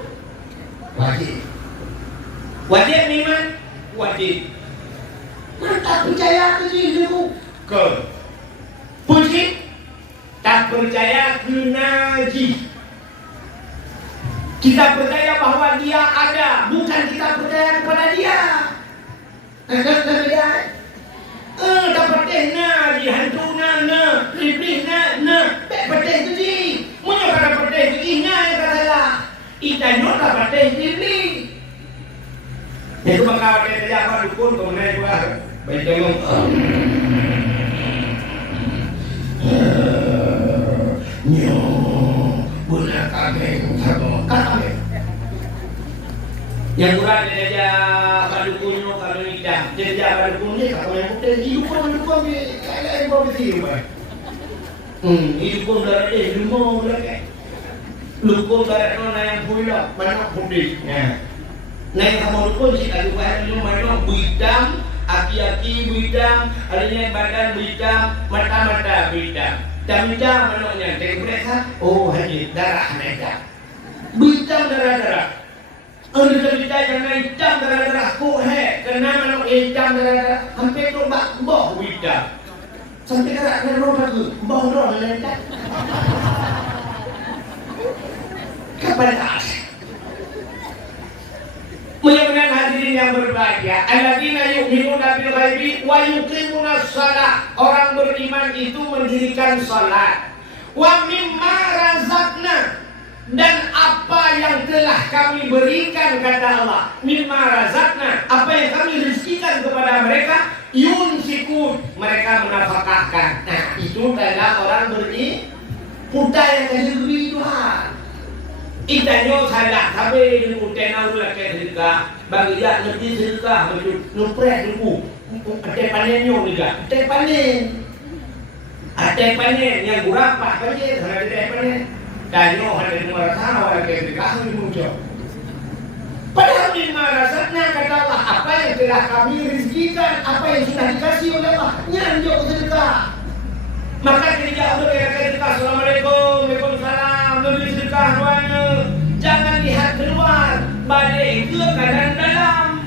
wajib. Wajib iman, wajib. Tak percaya ke dirimu ke puji, tak percaya ke najis. Kita percaya bahwa dia ada, bukan kita percaya kepada dia. Tak percaya najis, hantu iblis tak percaya ke diri. Mana kata percaya ke diri, yang katalah itanya tak percaya ke diri. Itu mengawal kerja apa dukun kemudian juga baik tengok boleh kami yang kurang kerja apa dukunnya kalau tidak kerja apa dukunnya kalau yang muda hidup dukun kayak yang berbeda hidup pun dari rumah mereka dukun dari mana yang punya mana putih Naik kamu pun si kalau bahan mana hitam, aki-aki hitam, adanya badan hitam, mata-mata hitam. Hitam mananya dari mereka, oh haji darah mereka. Hitam darah-darah. Kita jangan hitam darah-darah kuhe, karena mana hitam darah-darah hampir tu bak hitam. Sampai gerakkan roda ke bawah roda lentak. Kapan tak? Mudah-mudahan hadirin yang berbahagia, alladzina yu'minuna bil ghaibi wa yuqimuna shalah. Orang beriman itu mendirikan salat. Wa mimma razaqna, dan apa yang telah kami berikan, kata Allah, mimma razaqna, apa yang kami rezekikan kepada mereka, yunfikun, mereka menafkahkan. Nah, itu tanda orang beriman. Putai yang kaya lebih Tuhan. Itanyo salah tapi lu tenau la ke sedekah bagi dia lebih sedekah macam nupreh dulu ate panenyo juga ate panen yang berapa panen ada ate panen tanyo ada nomor tahu ke sedekah ni muncul padahal mimma razaqna, kata Allah, apa yang telah kami rezekikan, apa yang sudah dikasih oleh Allah, nyanjok sedekah. Maka ketika Allah kata sedekah, assalamualaikum, waalaikumsalam, lebih sedekah doanya. Jangan lihat keluar, balik ke keadaan dalam.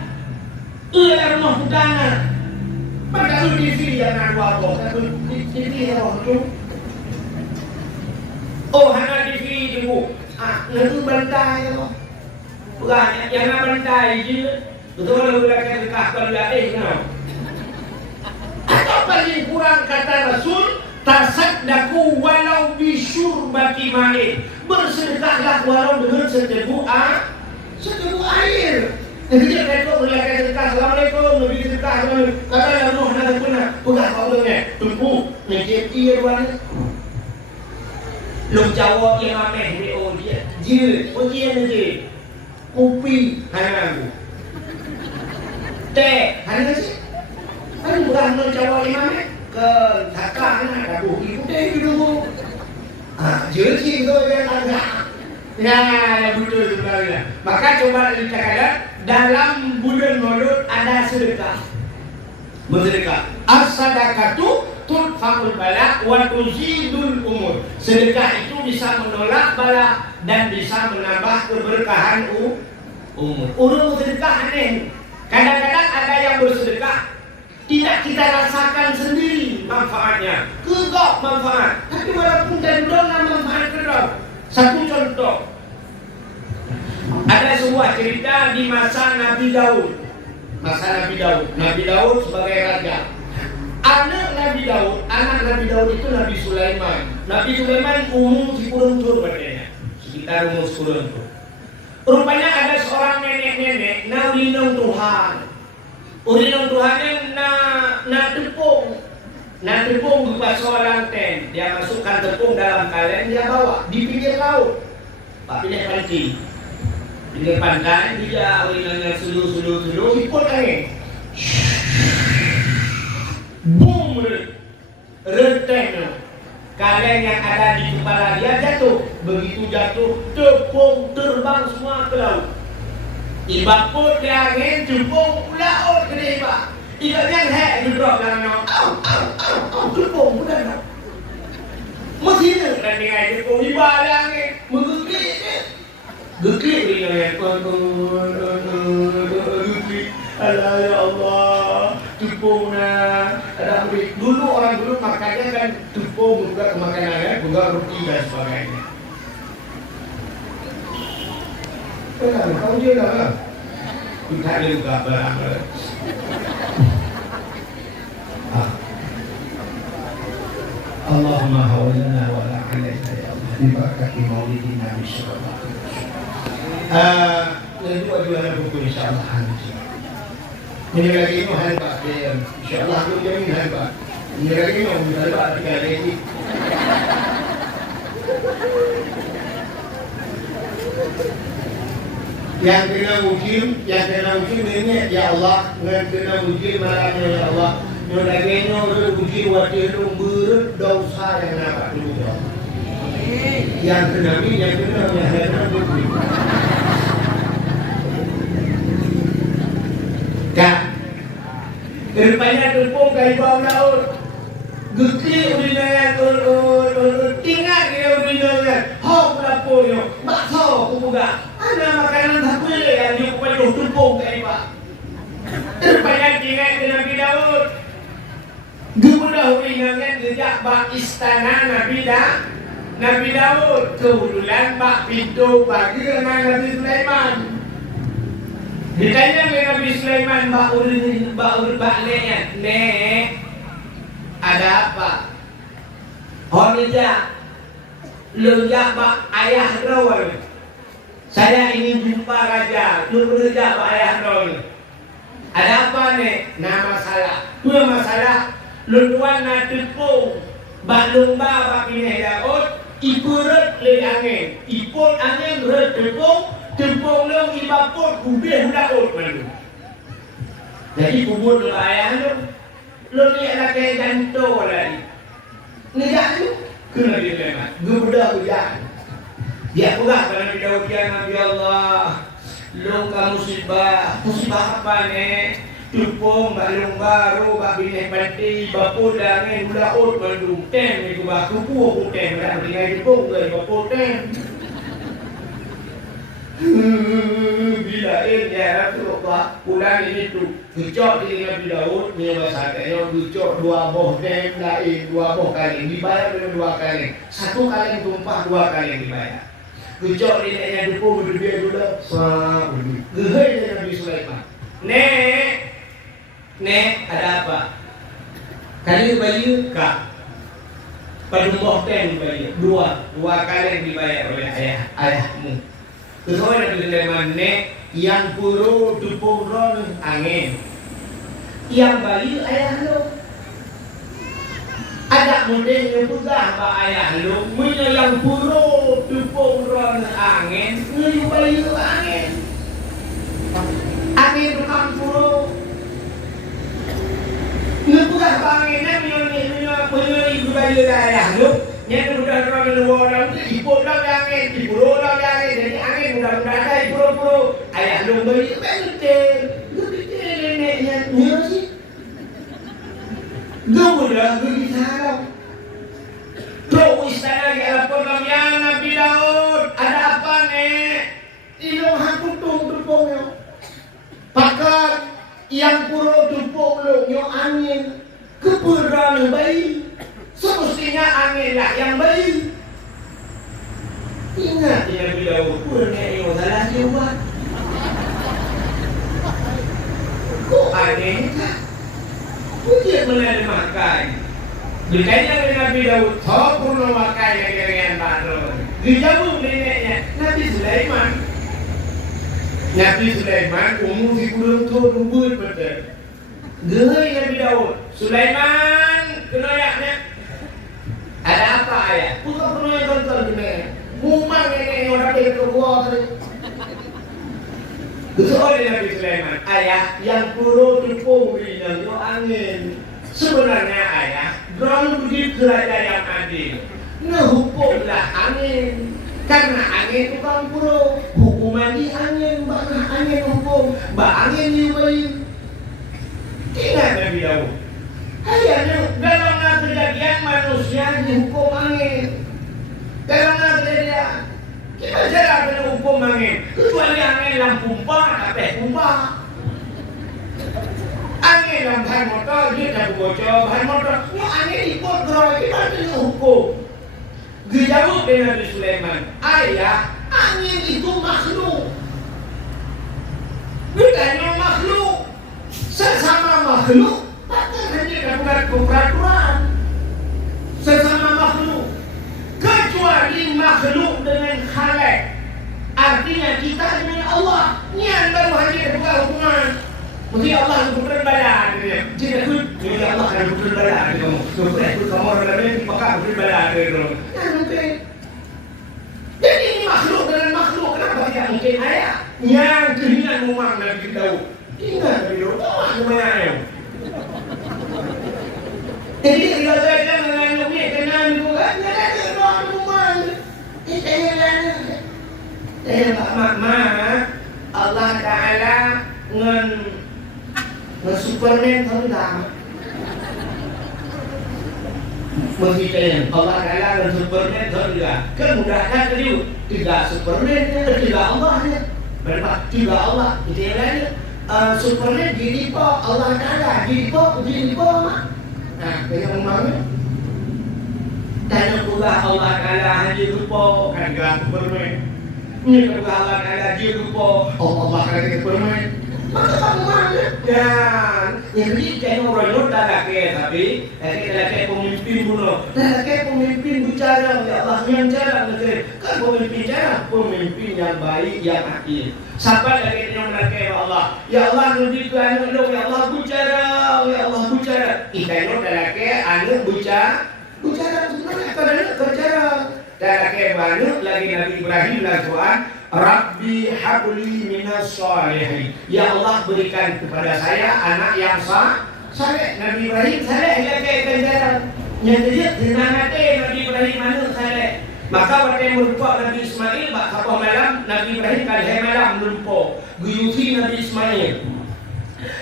Ia rumah utana. Maka lu TV jangan buat apa, TV roh tu. Oh, hana TV dulu. Lalu bantai tu. Bukan yang nak bantai je. Betul lalu lagi sedekah kalau ada kenal. Atau paling kurang kata Rasul, tasaddaqu walau bisyurbati ma'in, bersedekahlah walau dengan seteguk air. Jadi dia kata berlaku sedekah, assalamualaikum, lebih sedekah, kata yang Nuh nak pernah pegang kaulnya, tumpu ngejep ia ruang. Lu jawab yang ameh dia, ujian je, kopi hana, teh hana sih, kan bukan lu jawab yang ameh. Ke kakak nak aku ikut dulu. Jadi itu yang agak. Ya, betul sebenarnya. Maka coba kita katakan dalam bulan Maulud ada sedekah. Bersedekah. As-sadaqatu tudfa'ul bala wa tuzidul umur. Sedekah itu bisa menolak bala dan bisa menambah keberkahan umur. Urung sedekah aneh. Kadang-kadang ada yang bersedekah tidak kita rasakan sendiri manfaatnya, kegok manfaat, tapi walaupun dari dalam manfaat kedok. Satu contoh, ada sebuah cerita di masa Nabi Daud. Nabi Daud sebagai raja. Anak Nabi Daud itu Nabi Sulaiman. Nabi Sulaiman umur 10 tahun badannya, sekitar umur 10 tahun. Rupanya ada seorang nenek-nenek nalinong Tuhan. Urinong Tuhan na tepung berupa soalan ten. Dia masukkan tepung dalam kalen, dia bawa di pinggir laut. Pak pinggir panci, pinggir pantai, dia urinongnya sulu ikut angin. Boom, reteng. Kalen yang ada di kepala dia jatuh. Begitu jatuh, tepung terbang semua ke laut. Iba pun dia angin, tepung laut ke dia iba. Iba yang hek duduk dalam laut. Tepung pun dah. Mesti ni kan dengan tepung iba dia angin. Geklik dia yang geklik. Alah ya Allah, tepung nak. Ada dulu orang dulu makannya kan tepung bukan makanan, bukan roti dan sebagainya. Kau je lah. Kita ada juga barang. Allahumma hawalana wa la alaina ya Allah bi barakati maulidin Nabi sallallahu alaihi wasallam. Nanti ada buku insyaallah nanti. Ini lagi ini halbat dia. Insyaallah aku jamin halbat. Ini lagi ini halbat dia lagi. Yang kena ujil ini ya Allah, yang kena ujil malamnya ya Allah. Yang laginya udah ujil waktu lumber dosa yang nampak dulu. Yang kena ujil. Kak, rupanya tepung kayu bau laut. Gekli udinanya tinggal dia udinanya. Hau pelapornya, bakso kubuga. Ada makanan takwe yang diupayo tepung kayu bau. Rupanya tinggal Nabi Daud. Gubernur bahu ingatnya gejak bak istana Nabi Daud. Kebetulan bak pintu pagi dengan Nabi Sulaiman. Ditanya oleh Nabi Sulaiman bak neknya, nek ada apa? Honja lejak bak ayah Daud. Saya ingin jumpa raja. Lejak bak ayah Daud. Ada apa nek? Nah masalah. Dua masalah. Lutuan na tepung bak lumba bak pineh Daud. Ipurut le angin. Iput angin ret tepung long ibaput kubih Daud malu. Jadi kubur le ayah lu. Lu ni ada kayak jantung lagi. Ngejak tu kena dia memang. Gebudak hujan. Dia pegah pada Nabi Daud dia Nabi Allah. Long kamu musibah apa ni? Tupung balung baru bak bineh pati baput angin Daud mandung tem ni bak kupu tem dak dengan tupung ke baput tem. Bila dia Rasulullah pulang ini tu gecok di Nabi Daud ni bahasanya gecok dua boh tem lain dua boh kali dibayar dengan dua kali. Satu kali tumpah dua kali dibayar. Gecok di nya tupung dia dulu sah. Gehai Nabi Sulaiman. Nek, ada apa? Kali bayi kak. Padumboh ten bayi. Dua kali dibayar oleh ayahmu. Kedua Nabi Sulaiman, nek yang puru tupung ron angin. Yang bayi ayah lu. Ada mudeng yang pegah bak ayah lu. Punya yang puru tupung ron angin. Ngayu bayi angin. Angin tukang puru. Ngepugah banginnya punya ibu bayi ayah lu. Yang mudah orang luar dalam iput dalam angin, ipuro dalam angin. Jadi angin mudah-mudahan ada ipuro-puro. Ayah lu bayi betul. Neneknya dia sih. Gak mudah begitu harap. Tuh istana yang lapor ya Nabi Daud. Ada apa nek? Ilung aku tupungnya. Pakat yang puro tupung lu nyo angin keberan bayi. Semestinya angin lah yang bayi. Ingat ya Nabi Daud pun nek salah dia buat. Kok angin tak? Dia mana makan. Berkaitan dengan Nabi Daud, tak perlu makan yang baru. Dijawab neneknya Nabi Sulaiman. Nabi Sulaiman umur si kurang tu rubut betul. Gehai Nabi Daud. Sulaiman kenayaknya. Ada apa ayah? Bukan pernah yang kontol gini. Mumang nenek yang orang itu buah tadi. Betul Nabi Sulaiman. Ayah yang puru tepung yang angin. Sebenarnya ayah, drone begitu kerajaan yang adil. Ngehukumlah angin. Karena angin itu kan puru. Hukuman di angin, bakal angin hukum. Bak angin diubahin. Ingat Nabi Daud. Ayahnya dalam kejadian manusia dihukum angin. Dalam kejadian kita jarang kena hukum angin. Kecuali angin lampu tak pumpah. Angin dalam bahan motor dia tak bocor bahan motor. Ya angin ikut gerak kita kena hukum. Dijawab dengan Nabi Sulaiman. Ayah, angin itu makhluk. Bukannya makhluk. Sesama makhluk. Takkan hanya dapat peraturan. Sesama makhluk. Kecuali makhluk dengan khalik. Artinya kita dengan Allah. Nian baru hanya bukan hubungan. Mesti Allah akan berbuat balas. Jika itu Allah akan berbuat balas. Kamu orang lain maka berbuat balas. Jadi ini makhluk dengan makhluk. Kenapa tidak mungkin ayah? Yang kehinaan memang Nabi Daud. Ingat Nabi Daud. Tahu kemana? Jadi kalau saya mengandung ni kenal bukan ada orang rumah. Mak Allah Taala ngan Superman tahu tak? Mengikatkan Allah Taala ngan Superman tahu tak? Kemudahan tadi tiga Superman tiga Allah ni. Berapa tiga Allah itu yang lain. Superman diri po Allah Taala diri po mak. Nah, kaya mana? Tanya pula Allah Taala hanya lupa kan gak bermain. Ini pula Allah Taala dia lupa Allah Taala bermain. Maka kamu mana? Dan yang ini jangan orang dah laki tapi laki pemimpin bunuh. Laki pemimpin bicara ya Allah yang cara negeri. Kan pemimpin cara pemimpin yang baik yang adil. Siapa lagi yang laki Allah? Ya Allah nanti Tuhan ya Allah bicara. Ikan dah laki anu bicara sebenarnya kadang bercara. Dan laki banyak lagi Nabi Ibrahim lakukan. Rabbi habli minas sholihin. Ya Allah berikan kepada saya anak yang saleh. Nabi Ibrahim saleh lagi ganjaran. Nyata dinamate Nabi Ibrahim anu saleh. Maka waktu merupa Nabi Ismail bak apa malam Nabi Ibrahim kalih malam lumpo. Guyuti Nabi Ismail.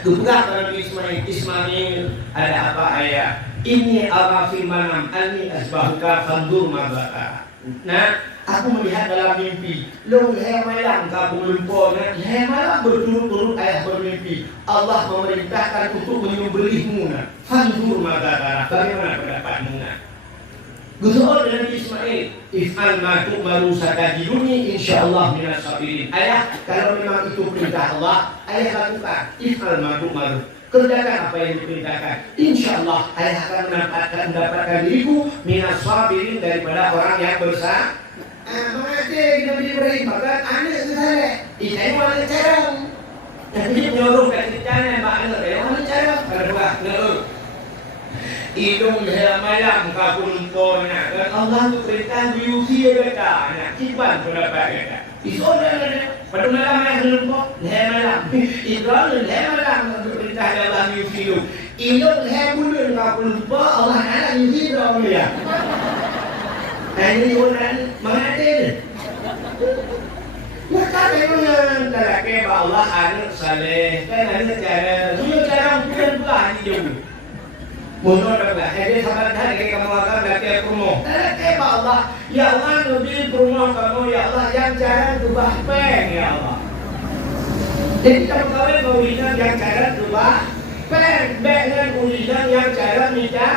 Gepegah Nabi Ismail ada apa ayat? Ini arafil manam anni asbahuka fandur mabaka. Nah, aku melihat dalam mimpi. Long malam kamu lupa. Malam berturut-turut ayah bermimpi. Allah memerintahkan untuk menyembelihmu. Fandur mabaka. Bagaimana pendapatmu? Gusur dengan Ismail. If'al ma tu'maru satajiduni insyaallah minas sabirin. Ayah, kalau memang itu perintah Allah, ayah lakukan. If'al ma tu'maru. Kerjakan apa yang diperintahkan. InsyaAllah ayah akan mendapatkan diriku minas sabirin daripada orang yang bersabar. Mengerti Nabi Ibrahim maka anak sesaleh. Ini mana cara? Jadi menyuruh kecilnya makna dia mana cara? Kalau buat ngeluh. Hidung malam kapuntonya dan Allah tu perintah diusia kata nak kiban pendapat kata. Isolah pada malam yang lembok malam. Ibrahim malam perintah Allah diusia. Hidung bulan kapunto Allah nak diusia dia. Ini orang mengatir. Maka memang lelaki Allah anak saleh kan ada cara. Semua cara bukan pula jauh. Mundur dah. Jadi sahabat hari kamu akan lelaki promo. Lelaki Allah. Ya Allah lebih promo kamu ya Allah yang cara berubah peng ya Allah. Jadi kamu kawin ulinan yang cara berubah peng. Dengan ulinan yang cara minta.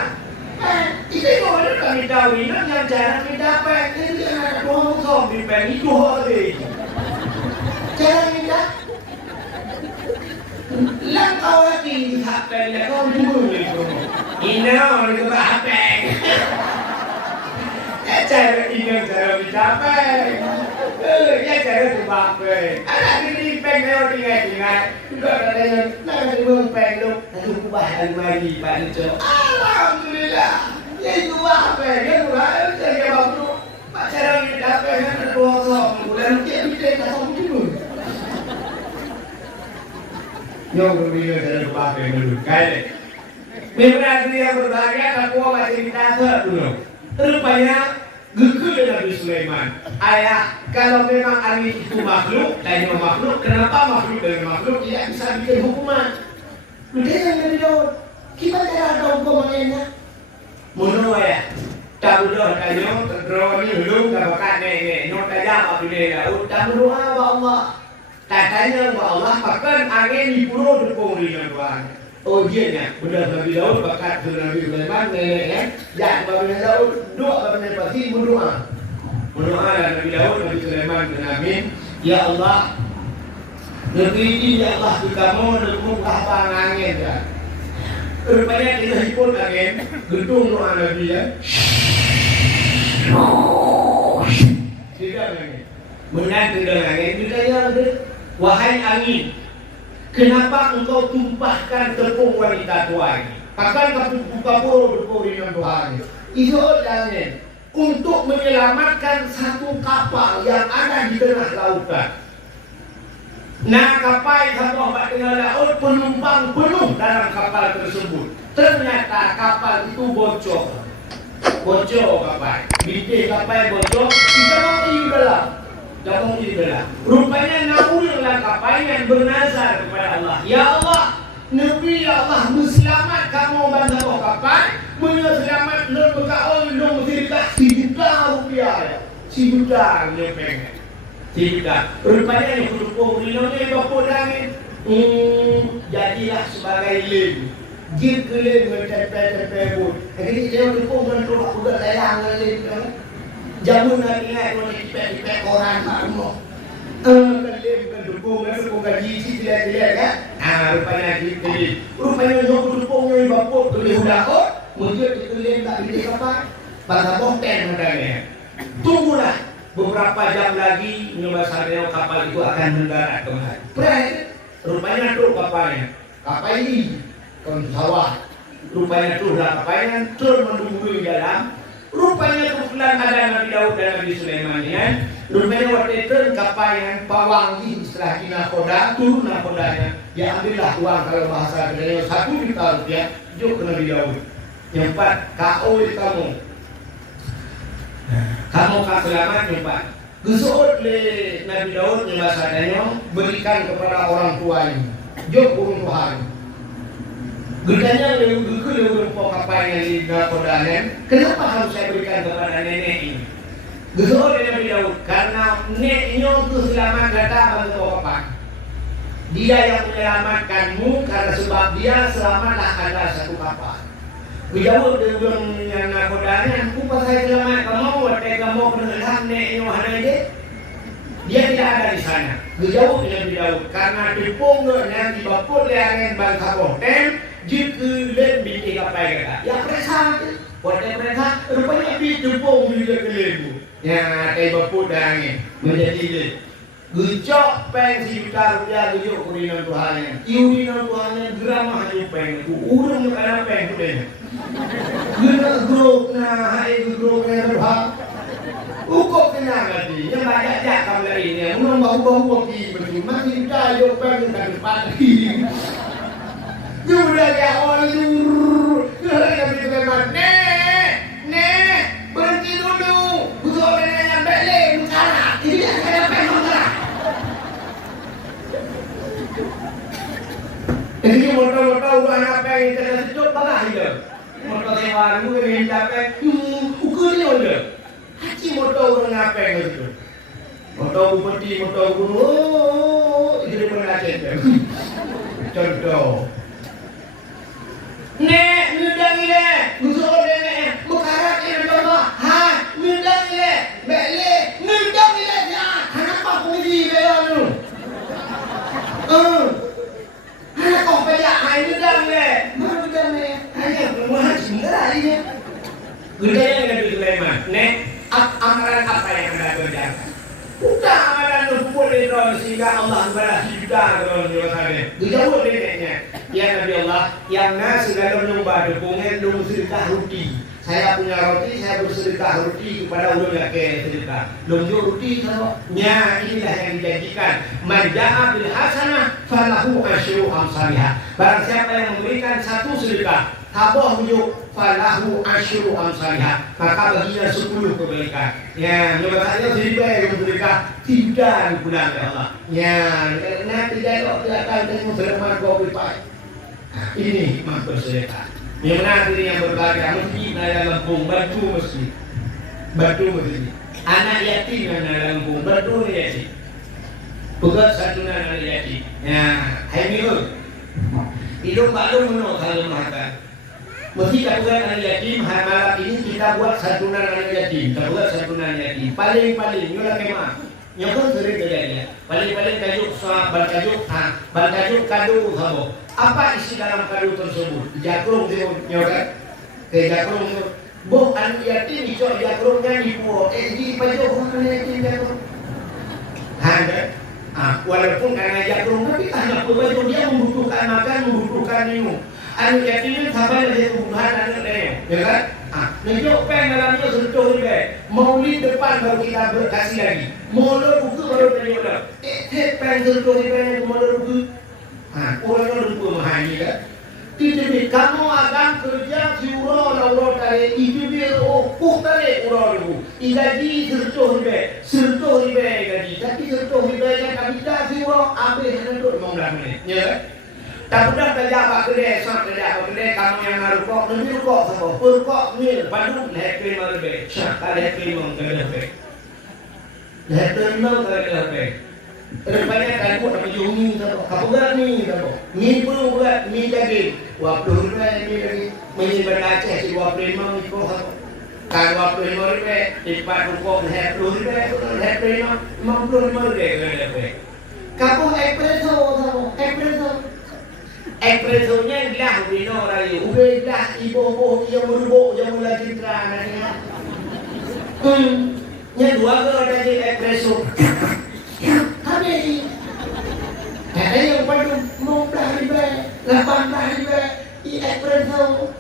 Itu orang tak minta ulinan yang cara minta peng. Ini anak bohong kau di peng itu hari. Cara minta. Lang kau lagi tak peng ya kau dulu ni promo. Ina orang itu tak peng. Cara ina cara minta peng. Ya cara berubah peng. Anak ini peng lewat tinggal. Juga katanya nak ada peng tu. Lalu ubah lagi pada tu. Alhamdulillah. Ya itu apa? Ya ubah. Saya baru. Cara minta peng kan dua orang. Bulan mungkin kita tak tahu dulu. Yang berbeza cara ubah peng dulu. Kaya. Memang yang berbahagia aku macam minta dulu. Rupanya gegel Nabi Sulaiman. Ayah, kalau memang angin itu makhluk, lain makhluk, kenapa makhluk dengan makhluk tidak bisa bikin hukuman? Dia yang jadi jawab. Kita tidak ada hukumannya. Menurut ayah, tak boleh tanya, drone belum tak bakal nenek, not aja apa dia. Tak berdoa Allah. Tak tanya Allah, bahkan angin di pulau dukung dengan Tuhan. Oh dia ni, benar Nabi Daud bakat ke Nabi Sulaiman nenek jangan Nabi Daud doa kepada pasti berdoa. Berdoa Nabi Daud Nabi Sulaiman ke Nabi, ya Allah, negeri ini ya Allah kamu dukung apa angin dah. Rupanya kita hipun angin, gedung doa Nabi ya. Tidak angin, menang tidak angin, tidak yang ada. Wahai angin, kenapa engkau tumpahkan tepung wanita tua ini? Akan kapur dengan Tuhan. Itu jangan untuk menyelamatkan satu kapal yang ada di tengah lautan. Nah kapal satu abad tengah laut penumpang penuh dalam kapal tersebut. Ternyata kapal itu bocor. Bocor kapal. Bintik kapal bocor. Kita mau tiup dalam. Jangan tidak. Rupanya naullah kapal yang bernazar kepada Allah. Ya Allah, Nabi ya Allah, selamat kamu bantu kapal, menyelamat lembaga ulung tidak $1 juta dia pengen. $1. Rupanya yang berdukung ulungnya bapak langit. Jadilah sebagai lem. Jin kelim ngecepet-cepet pun. Jadi dia dukung dan tuh udah layang lagi. Jamun lagi kalau dipet-pet orang maklum. Kelim dukung gaji si tidak kan. Rupanya gitu. Rupanya nyok dukungnya bapuk kelim dah kok. Mungkin kelim tak pilih apa. Bangsa konten modalnya. Tunggulah beberapa jam lagi nyoba sadeo kapal itu akan mendarat kemari. Rupanya tuh kapalnya. Kapal ini kon sawah. Rupanya tuh kapalnya turun menunggu di dalam. Rupanya kebetulan ada Nabi Daud dan Nabi Sulaiman ya. Rupanya waktu itu kapal yang pawangi istilah nakoda turun nakodanya. Ya ambillah uang kalau bahasa kedai 1 juta rupiah. Juk ke Nabi Daud. Yang 4 KO kamu. Kamu kan selamat jumpa. Gesut le Nabi Daud yang bahasanya berikan kepada orang tuanya. Jok urung Tuhan. Gedanya lewat kapalnya di nakodanya. Kenapa harus saya berikan kepada nenek ini? Gesut le Nabi Daud karena neneknya itu selamat datang bantu apa? Dia yang menyelamatkanmu karena sebab dia selamatlah ada satu kapal. Bijawab dia bilang yang nakodanya, aku pasal selamat kamu, waktu kamu kenalan neneknya ada ini, dia tidak ada di sana. Bijawab dia bijawab karena dipungnya di bapur leangan bangsa konten, jika len binti kapal kita, ya peresa, waktu peresa, rupanya dipung juga keliru, yang ada bapur dan menjadi le. Gejok peng 1 juta rupiah gejok kurinan Tuhannya. Kurinan Tuhannya geramah hanya peng. Urang kena peng kudanya. Gena grok na hai grok na Tuhan. Ukok kena gadi. Yang banyak jak kamera ini. Mun bau-bau ki betul. Masih tayo peng kan pagi. Sudah ya orang jur. Kami kata nek berhenti dulu. Butuh yang balik sekarang. Ini ada peng sekarang. Ini motor-motor uang apa yang kita sejuk balah dia. Motor sewa lu yang dapat ukur dia ada. Haji motor orang apa yang itu. Motor bupati, motor guru, itu dia pernah cerita. Contoh. Nek, ngundang ile, ngusur nek, mekarat ile coba. Ha, ngundang ile, bele, ngundang ile ya. Kenapa aku di bela lu? Anak kau pejak hai gedang le. Mana gedang le? Hanya rumah singgah ini. Gedangnya Nabi Sulaiman. Nek, amalan apa yang Anda kerjakan? Bukan amalan numpul itu sehingga Allah balas juta kalau diwasanya. Dijawab neneknya. Ya Nabi Allah, yang segala menyembah dukungan lu sedekah roti. Saya punya roti, saya bersedekah roti kepada ulun yang kaya sedekah. Lonjok roti kalau nya inilah yang dijanjikan. Man ja'a bil hasanah falahu asyru amsalihah. Barang siapa yang memberikan satu sedekah, tabah unjuk falahu asyru amsalihah. Maka baginya 10 kebaikan. Ya, nyoba yang sedekah tidak dipulang oleh Allah. Ya, nanti tidak tengok selamat kau berpai. Ini hikmah bersedekah. Yang benar diri yang berbahagia masjid dalam Lampung bantu masjid. Anak yatim yang dalam Lampung bantu yatim. Pegat santunan anak yatim. Ya, hai mirul. Hidung baru menolak kalau makan. Mesti kita buat anak yatim. Hari malam ini kita buat santunan anak yatim. Kita buat santunan yatim. Paling nyolah kemah. Yang pun sering terjadi. Paling kajuk soal berkajuk kado kamu. Apa isi dalam kado tersebut? Jakrung dia nyoret. Ke jakrung itu. Boh anu yatim dicok jakrungnya dibuat. Di pajak orang yatim jakrung. Ada. Walaupun karena jakrung tapi hanya pembaju dia membutuhkan makan, membutuhkan minum. Anu yatim sabar dia kebutuhan anak dia, ya kan? Nejok peng dalamnya sentuh dia. Maulid depan baru kita berkasih lagi. Molor buku baru tanya dah. Peng sentuh dia molor buku. Orang lupa memahami kan? Tidak kamu akan kerja siuro lauro tare itu dia tare urang lu. Igaji serto ribe gaji. Tapi serto ribe yang kabita siuro ambil hendak mengundang ni. Ya. Tak sudah kerja apa kedai, kerja apa kedai kamu yang narukok, lebih rukok sama. Perukok ni Bandung leher ribe. Syakal leher kedai. Leher kelima kedai. Rupanya kalau aku nak baju ni tak apa. Kapugat ni tak apa. Mi pun buat mi daging. 20 ribu mi daging. Mi beraceh si 25 ni kau apa. Kalau 25 ribu, lipat rukuk 20 ribu, 55 ribu. Kapu espresso tak apa. Espresso. Espressonya gelas bino raya. Ube gelas ibu yang berubuk yang mula citra nanya. Nya dua ke ada di espresso. Habis. Ada yang pada 15 ribu, 18 ribu di espresso.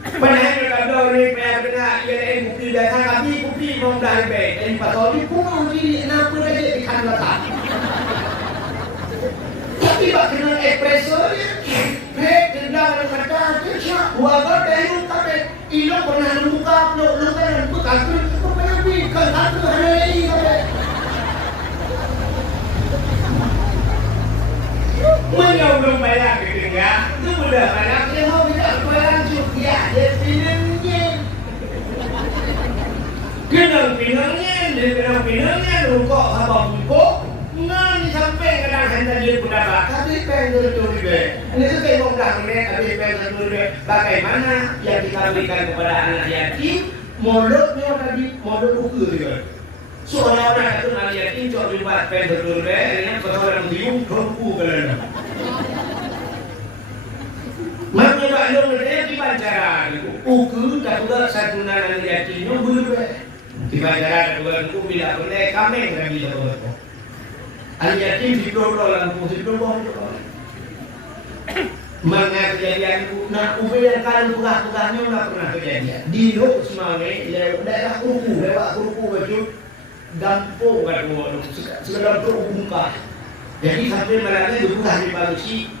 Padahal kalau ni payah dengar ia lain kopi datang tapi kopi 15 ribu. Jadi pasal ni pun ni nak pun ada di kan letak. Tapi bak kena espresso ni, pek gendang dengan mata, dia buat dari tapi ilok pernah buka, lu kan buka tu, apa yang bikin satu hari ni kan? Menyau belum bayar ketinggal, tu sudah bayar, dia mau tidak bayar juga, dia pinangnya, kenang pinangnya, rukuk abang rukuk. Ngan sampai kadang hendak dia pun dapat. Tapi pengen tu ribe. Ini tu saya mau bilang ni, tapi pengen tu ribe. Bagaimana yang kita berikan kepada anak yatim, modalnya tadi modal buku juga. Soalnya orang itu anak yatim cuma dibuat pengen tu ribe. Ini kalau orang dium buku kalau. Maknya baklum ni dibaca. Buku tak juga satu anak yatimnya berribe. Dibaca juga buku bila boleh kami kami boleh. Al-Yatim hidup dalam hidup mana kejadian nak ubah yang kalau pegah-pegahnya tak pernah kejadian di Lok Semanggi daerah Kuruku lewat Kuruku baju gampung kat bawah segala untuk muka jadi sampai malangnya dibuka di Balusi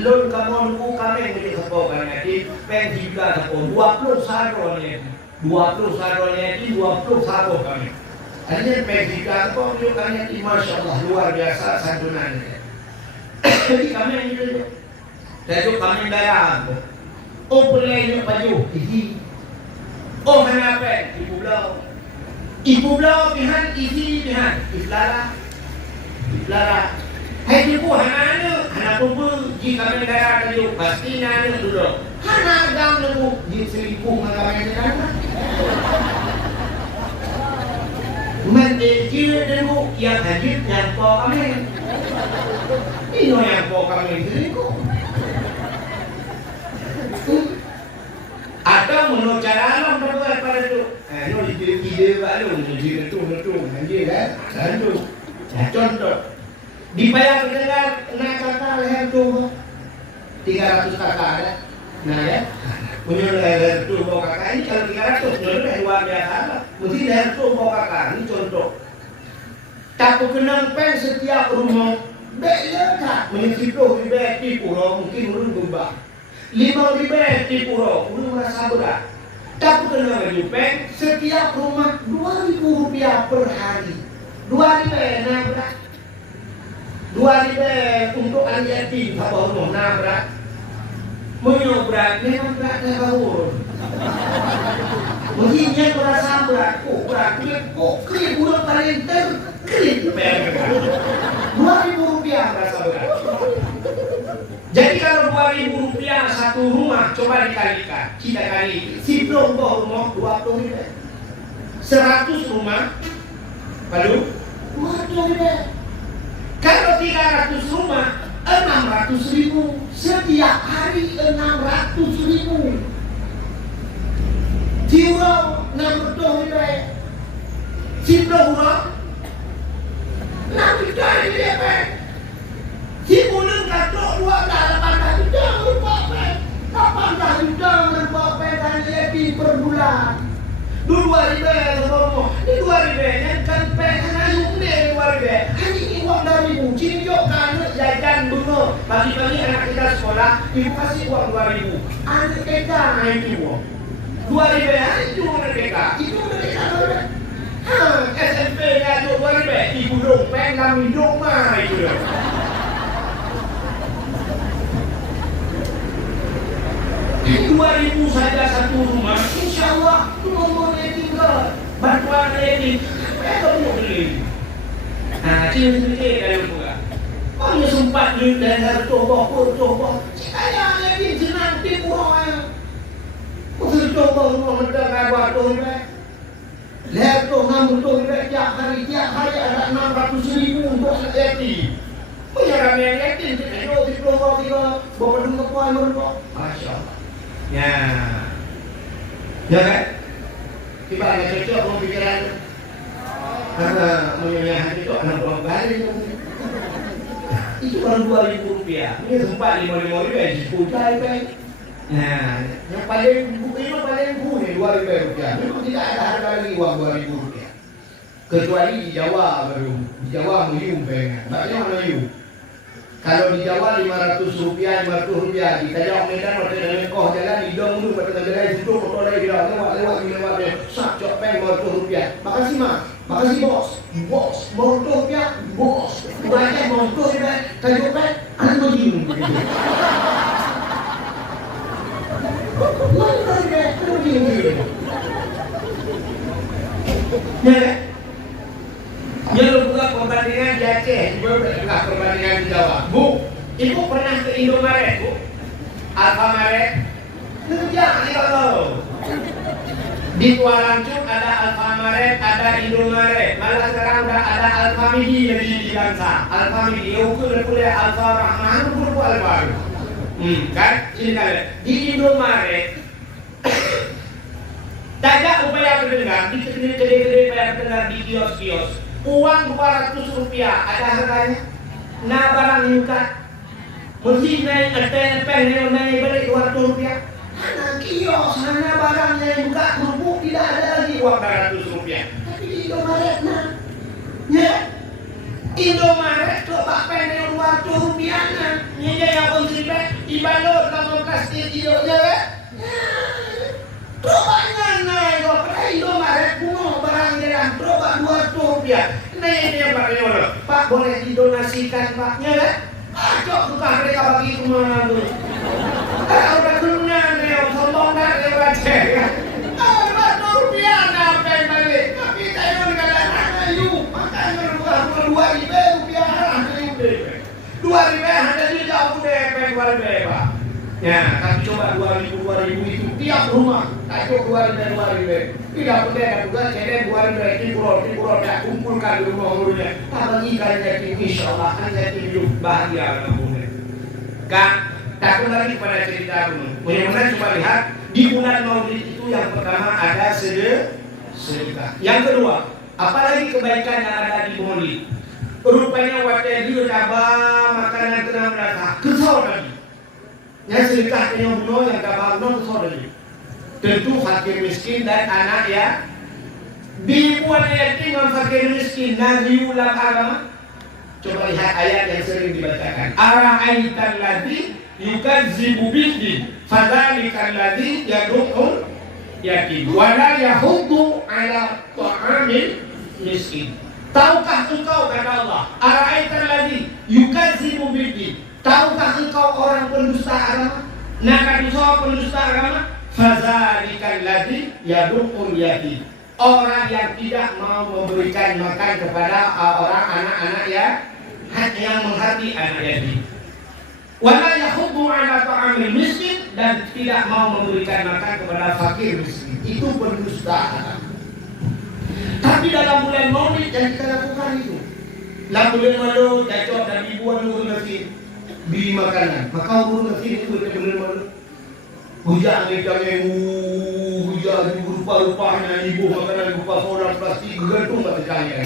lon kamu luku kami menjadi sepokan jadi peng juga sepon 20 sarol ni 20 sarol kami. Hanya Meksika kok tunjukkannya Masya Allah luar biasa santunannya. Jadi kami itu, jadi kami dalam. Oh pelainya baju, isi. Oh kenapa? Ibu belau pihan isi pihan. Iflara. Hai ibu anak kumpul jika kami dalam baju pasti nanya dulu. Anak agam nunggu di selipung kami dalam. Mendekir dulu yang hadir yang kau kami. Ini yang kau kami diriku. Atau menurut cara alam berbuat pada itu. Ini ide baru, ide itu, anjir kan? Satu. Contoh. Dibayar dengan nak kata leher tu 300 kakak ada. Nah ya. Punya leher tu bawa kakak ini kalau 300 leher luar biasa lah. Mesti leher tu bawa kakak ini contoh. Tak kenang pen setiap rumah. Bela tak menyisipuh ribu di pulau mungkin urun berubah. 5,000 di pulau urun merasa berat. Tak kenang baju pen setiap rumah 2.000 rupiah per hari. 2.000 nak berat. 2.000 untuk anak yatim apa rumah nak berat. Menyobrak memang beratnya kau. Mungkinnya merasa berat, klip burung paling terklip. 2.000 rupiah merasa berat. Jadi kalau 2.000 rupiah satu rumah, coba dikalikan. Kita kali, si belum rumah 20 ribu. 100 rumah, baru 20 ribu. Kalau 300 rumah, 600.000 setiap hari 600.000. Tiurau 60.000. Simpul urang 6 juta ribu. Si bulan katok 18 juta rupiah. 18 juta rupiah dan lebih per bulan. 2.000 semua. Ini 2.000 yang kan pengen ayuh ni 2.000. Hari ini uang dari ibu. Cinjokkan jajan bunga. Pagi-pagi anak kita sekolah, ibu kasih uang 2.000. Anak kita naik uang 2.000 hari itu merdeka. Itu merdeka. SMP nya tu 2.000. Ibu dong pengen hidung mah itu. Di 2.000 saja satu rumah, insya Allah nomornya tinggal bantuan ini. Apa yang kamu beli? Nah, ciri-ciri kalau buka. Hanya sempat duit dan harus coba. Saya lagi senang tipu orang. Mesti coba rumah mendak buat tu ni. Lihat tu namun tu ni tiap hari ada 600,000 untuk yatim. Punya ramai yatim kita di Pulau Tiga bawa dulu ke puan mereka. Masya Allah. Ya kan? Tiba ada cocok mau pikiran. Karena punya hati itu anak orang baru. Itu baru 2.000 rupiah. Ini sempat 5.000 rupiah di 10 kan. Nah, yang paling ini paling nih 2.000 rupiah. Memang tidak ada harga lagi uang 2.000 rupiah. Kecuali di Jawa baru. Di Jawa Melayu pengen. Banyak Melayu. Kalau di Jawa 500 rupiah. Di Tajam Medan waktu dengan koh jalan di dong dulu pada jalan itu motor lagi lewat sak cok peng 500 rupiah. Makasih Mas. Makasih bos. Motor rupiah bos. Banyak motor rupiah. Tajuk peng anak begini. Dia buka perbandingan di Aceh, juga buka perbandingan di Jawa. Bu, ibu pernah ke Indomaret, Bu? Alfamaret? Jangan kalau di Kuala Lumpur ada Alfamaret, ada Indomaret. Malah sekarang udah ada Alfamidi jadi di Bangsa. Alfamidi, ukur kuliah Alfa Rahman, ukur Alfa. Kan? Sini kalian. Di Indomaret tajak upaya pendengar di kedai-kedai upaya pendengar di kios-kios. Uang 200 rupiah ada harganya. Nah barang muka mesti naik pen naik balik 200 rupiah. Hana kios, hana barangnya yang buka kerupuk tidak ada lagi uang 200 rupiah. Tapi di Indomaret nah, ya Indomaret coba pen yang 200 rupiah nah, ini yang konsumsi dibalut dalam plastik hidupnya kan? Coba naik pada Indomaret puno barang jalan coba 200 rupiah. Nah ini yang Pak Yolo. Pak boleh didonasikan Paknya kan? Cok bukan mereka bagi kemana tu. Kalau udah keluar nih, sombong dah dia baca. 200 rupiah nak pen balik. Tapi saya mengatakan ada you. Makanya bukan 2.000 rupiah ada you. 2.000 ada di jauh deh pen 2.000 Pak. Ya, kami coba 2.000 itu tiap rumah. Takut 2.000. Tidak boleh ada juga jadi 2.000 timur tak kumpulkan di rumah muridnya. Tak bagikan yatim insyaallah kan yatim hidup bahagia kampungnya. Kak, takut lagi pada cerita dulu. Mudah-mudahan coba lihat di bulan Maulid itu yang pertama ada sedekah. Yang kedua, apalagi kebaikan yang ada di Maulid. Rupanya waktu dia coba makanan kena merata kesal lagi. Yang sedekah yang bunuh yang tak bunuh kesal lagi. Tentu fakir miskin dan anak ya. Dibuat yatim dan fakir miskin Nabi ulang agama. Coba lihat ayat yang sering dibacakan. Ara'aital ladzi yukadzibu bid-din fadzalikal ladzi yad'ul yatim wa la yahuddu ala ta'amil miskin. Tahukah engkau kata Allah, ara'aital ladzi yukadzibu bid-din. Tahukah engkau orang pendusta agama? Nah, kalau pendusta agama fadzalikal ladzi yad'ul yatim. Orang yang tidak mau memberikan makan kepada orang anak-anak yang menghati anak yatim. Wala yahuddu ala ta'amil miskin dan tidak mau memberikan makan kepada fakir miskin. Itu pendusta. Tapi dalam bulan Maulid yang kita lakukan itu, bulan Maulid cocok dan dibuat dulu nasi beli makanan. Maka urus nasi itu bulan Maulid. Hujan rupa-rupanya ibu makanan rupa solar plastik gantung pada kalian.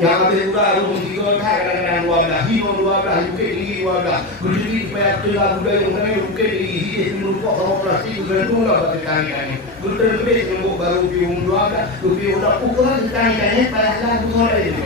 Yang habis udah rumah tiga kadang-kadang 12, hino 12, bukit tinggi 12. Berdiri supaya telah budaya mengenai bukit tinggi hidup merupakan sama plastik gantung lah pada kalian. Berdiri sebelum baru piung 12, piung udah ukuran sekali-kali padahal sore itu.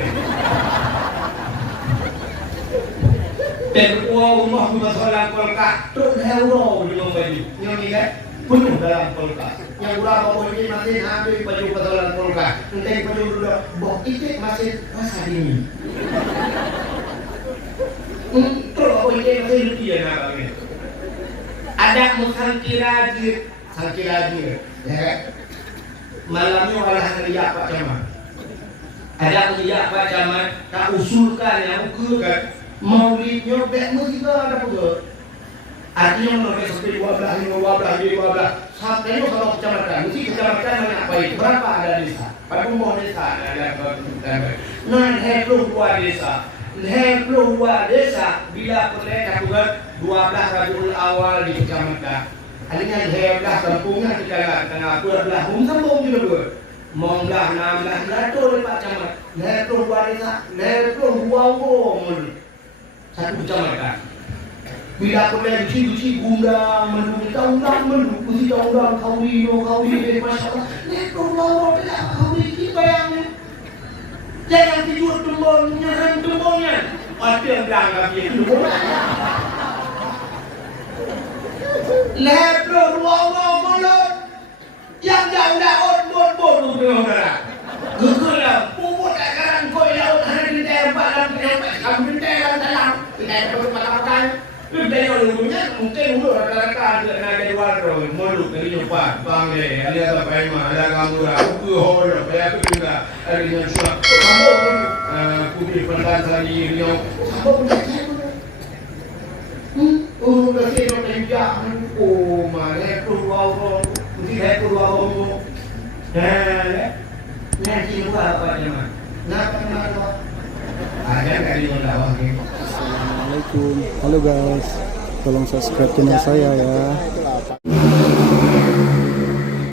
Dan rumah solar kolkah terus euro di bawah baju. Yang ini penuh dalam kolkah. Yang berapa poin masih ambil baju pesolan kolkah. Entah baju dulu bok itik masih rasa dingin. Terus poin masih lucu ya namanya. Ada musangkirajir, ya kan? Malamnya malah ngeriak Pak Camat. Ada ngeriak Pak Camat, tak usulkan yang ukur kan. Maulidnya bek musibah ada pun. Artinya menurut seperti 12 sampai kalau kecamatan, mesti kecamatan mana baik berapa ada desa, berapa desa ada kecamatan. Nah, dua desa bila boleh katakan 12 Rabiul Awal di kecamatan. Hanya 12 kampungnya di tengah 12 sambung juga. Monglah 16 lato Pak Camat. 2 desa, 2 satu kecamatan. Bila boleh cuci gundang mendu taundang mendu kusi taundang kawi masyaallah itu lawa dah kawi kita bayangin jangan tidur tumbon nyerang tumbonnya ada yang berangkat dia tumbon lepro lawa malam yang jauh dah bot gegelah puput akaran koi laut hari di tempat kamu di dalam tidak bermakan. Dari ulunya mungkin ulu rata-rata ada naga di warung, modul dari nyoba, bang deh, ada apa emang, ada kamu lah, aku hol, kayak aku juga, ada yang suka, kamu putih pendan sari riau, kamu punya kasih dong enggak, mana keluar, putih keluar, nanti buat apa aja mah, ada kali mendawang ni. Assalamualaikum. Halo guys. Tolong subscribe channel saya ya.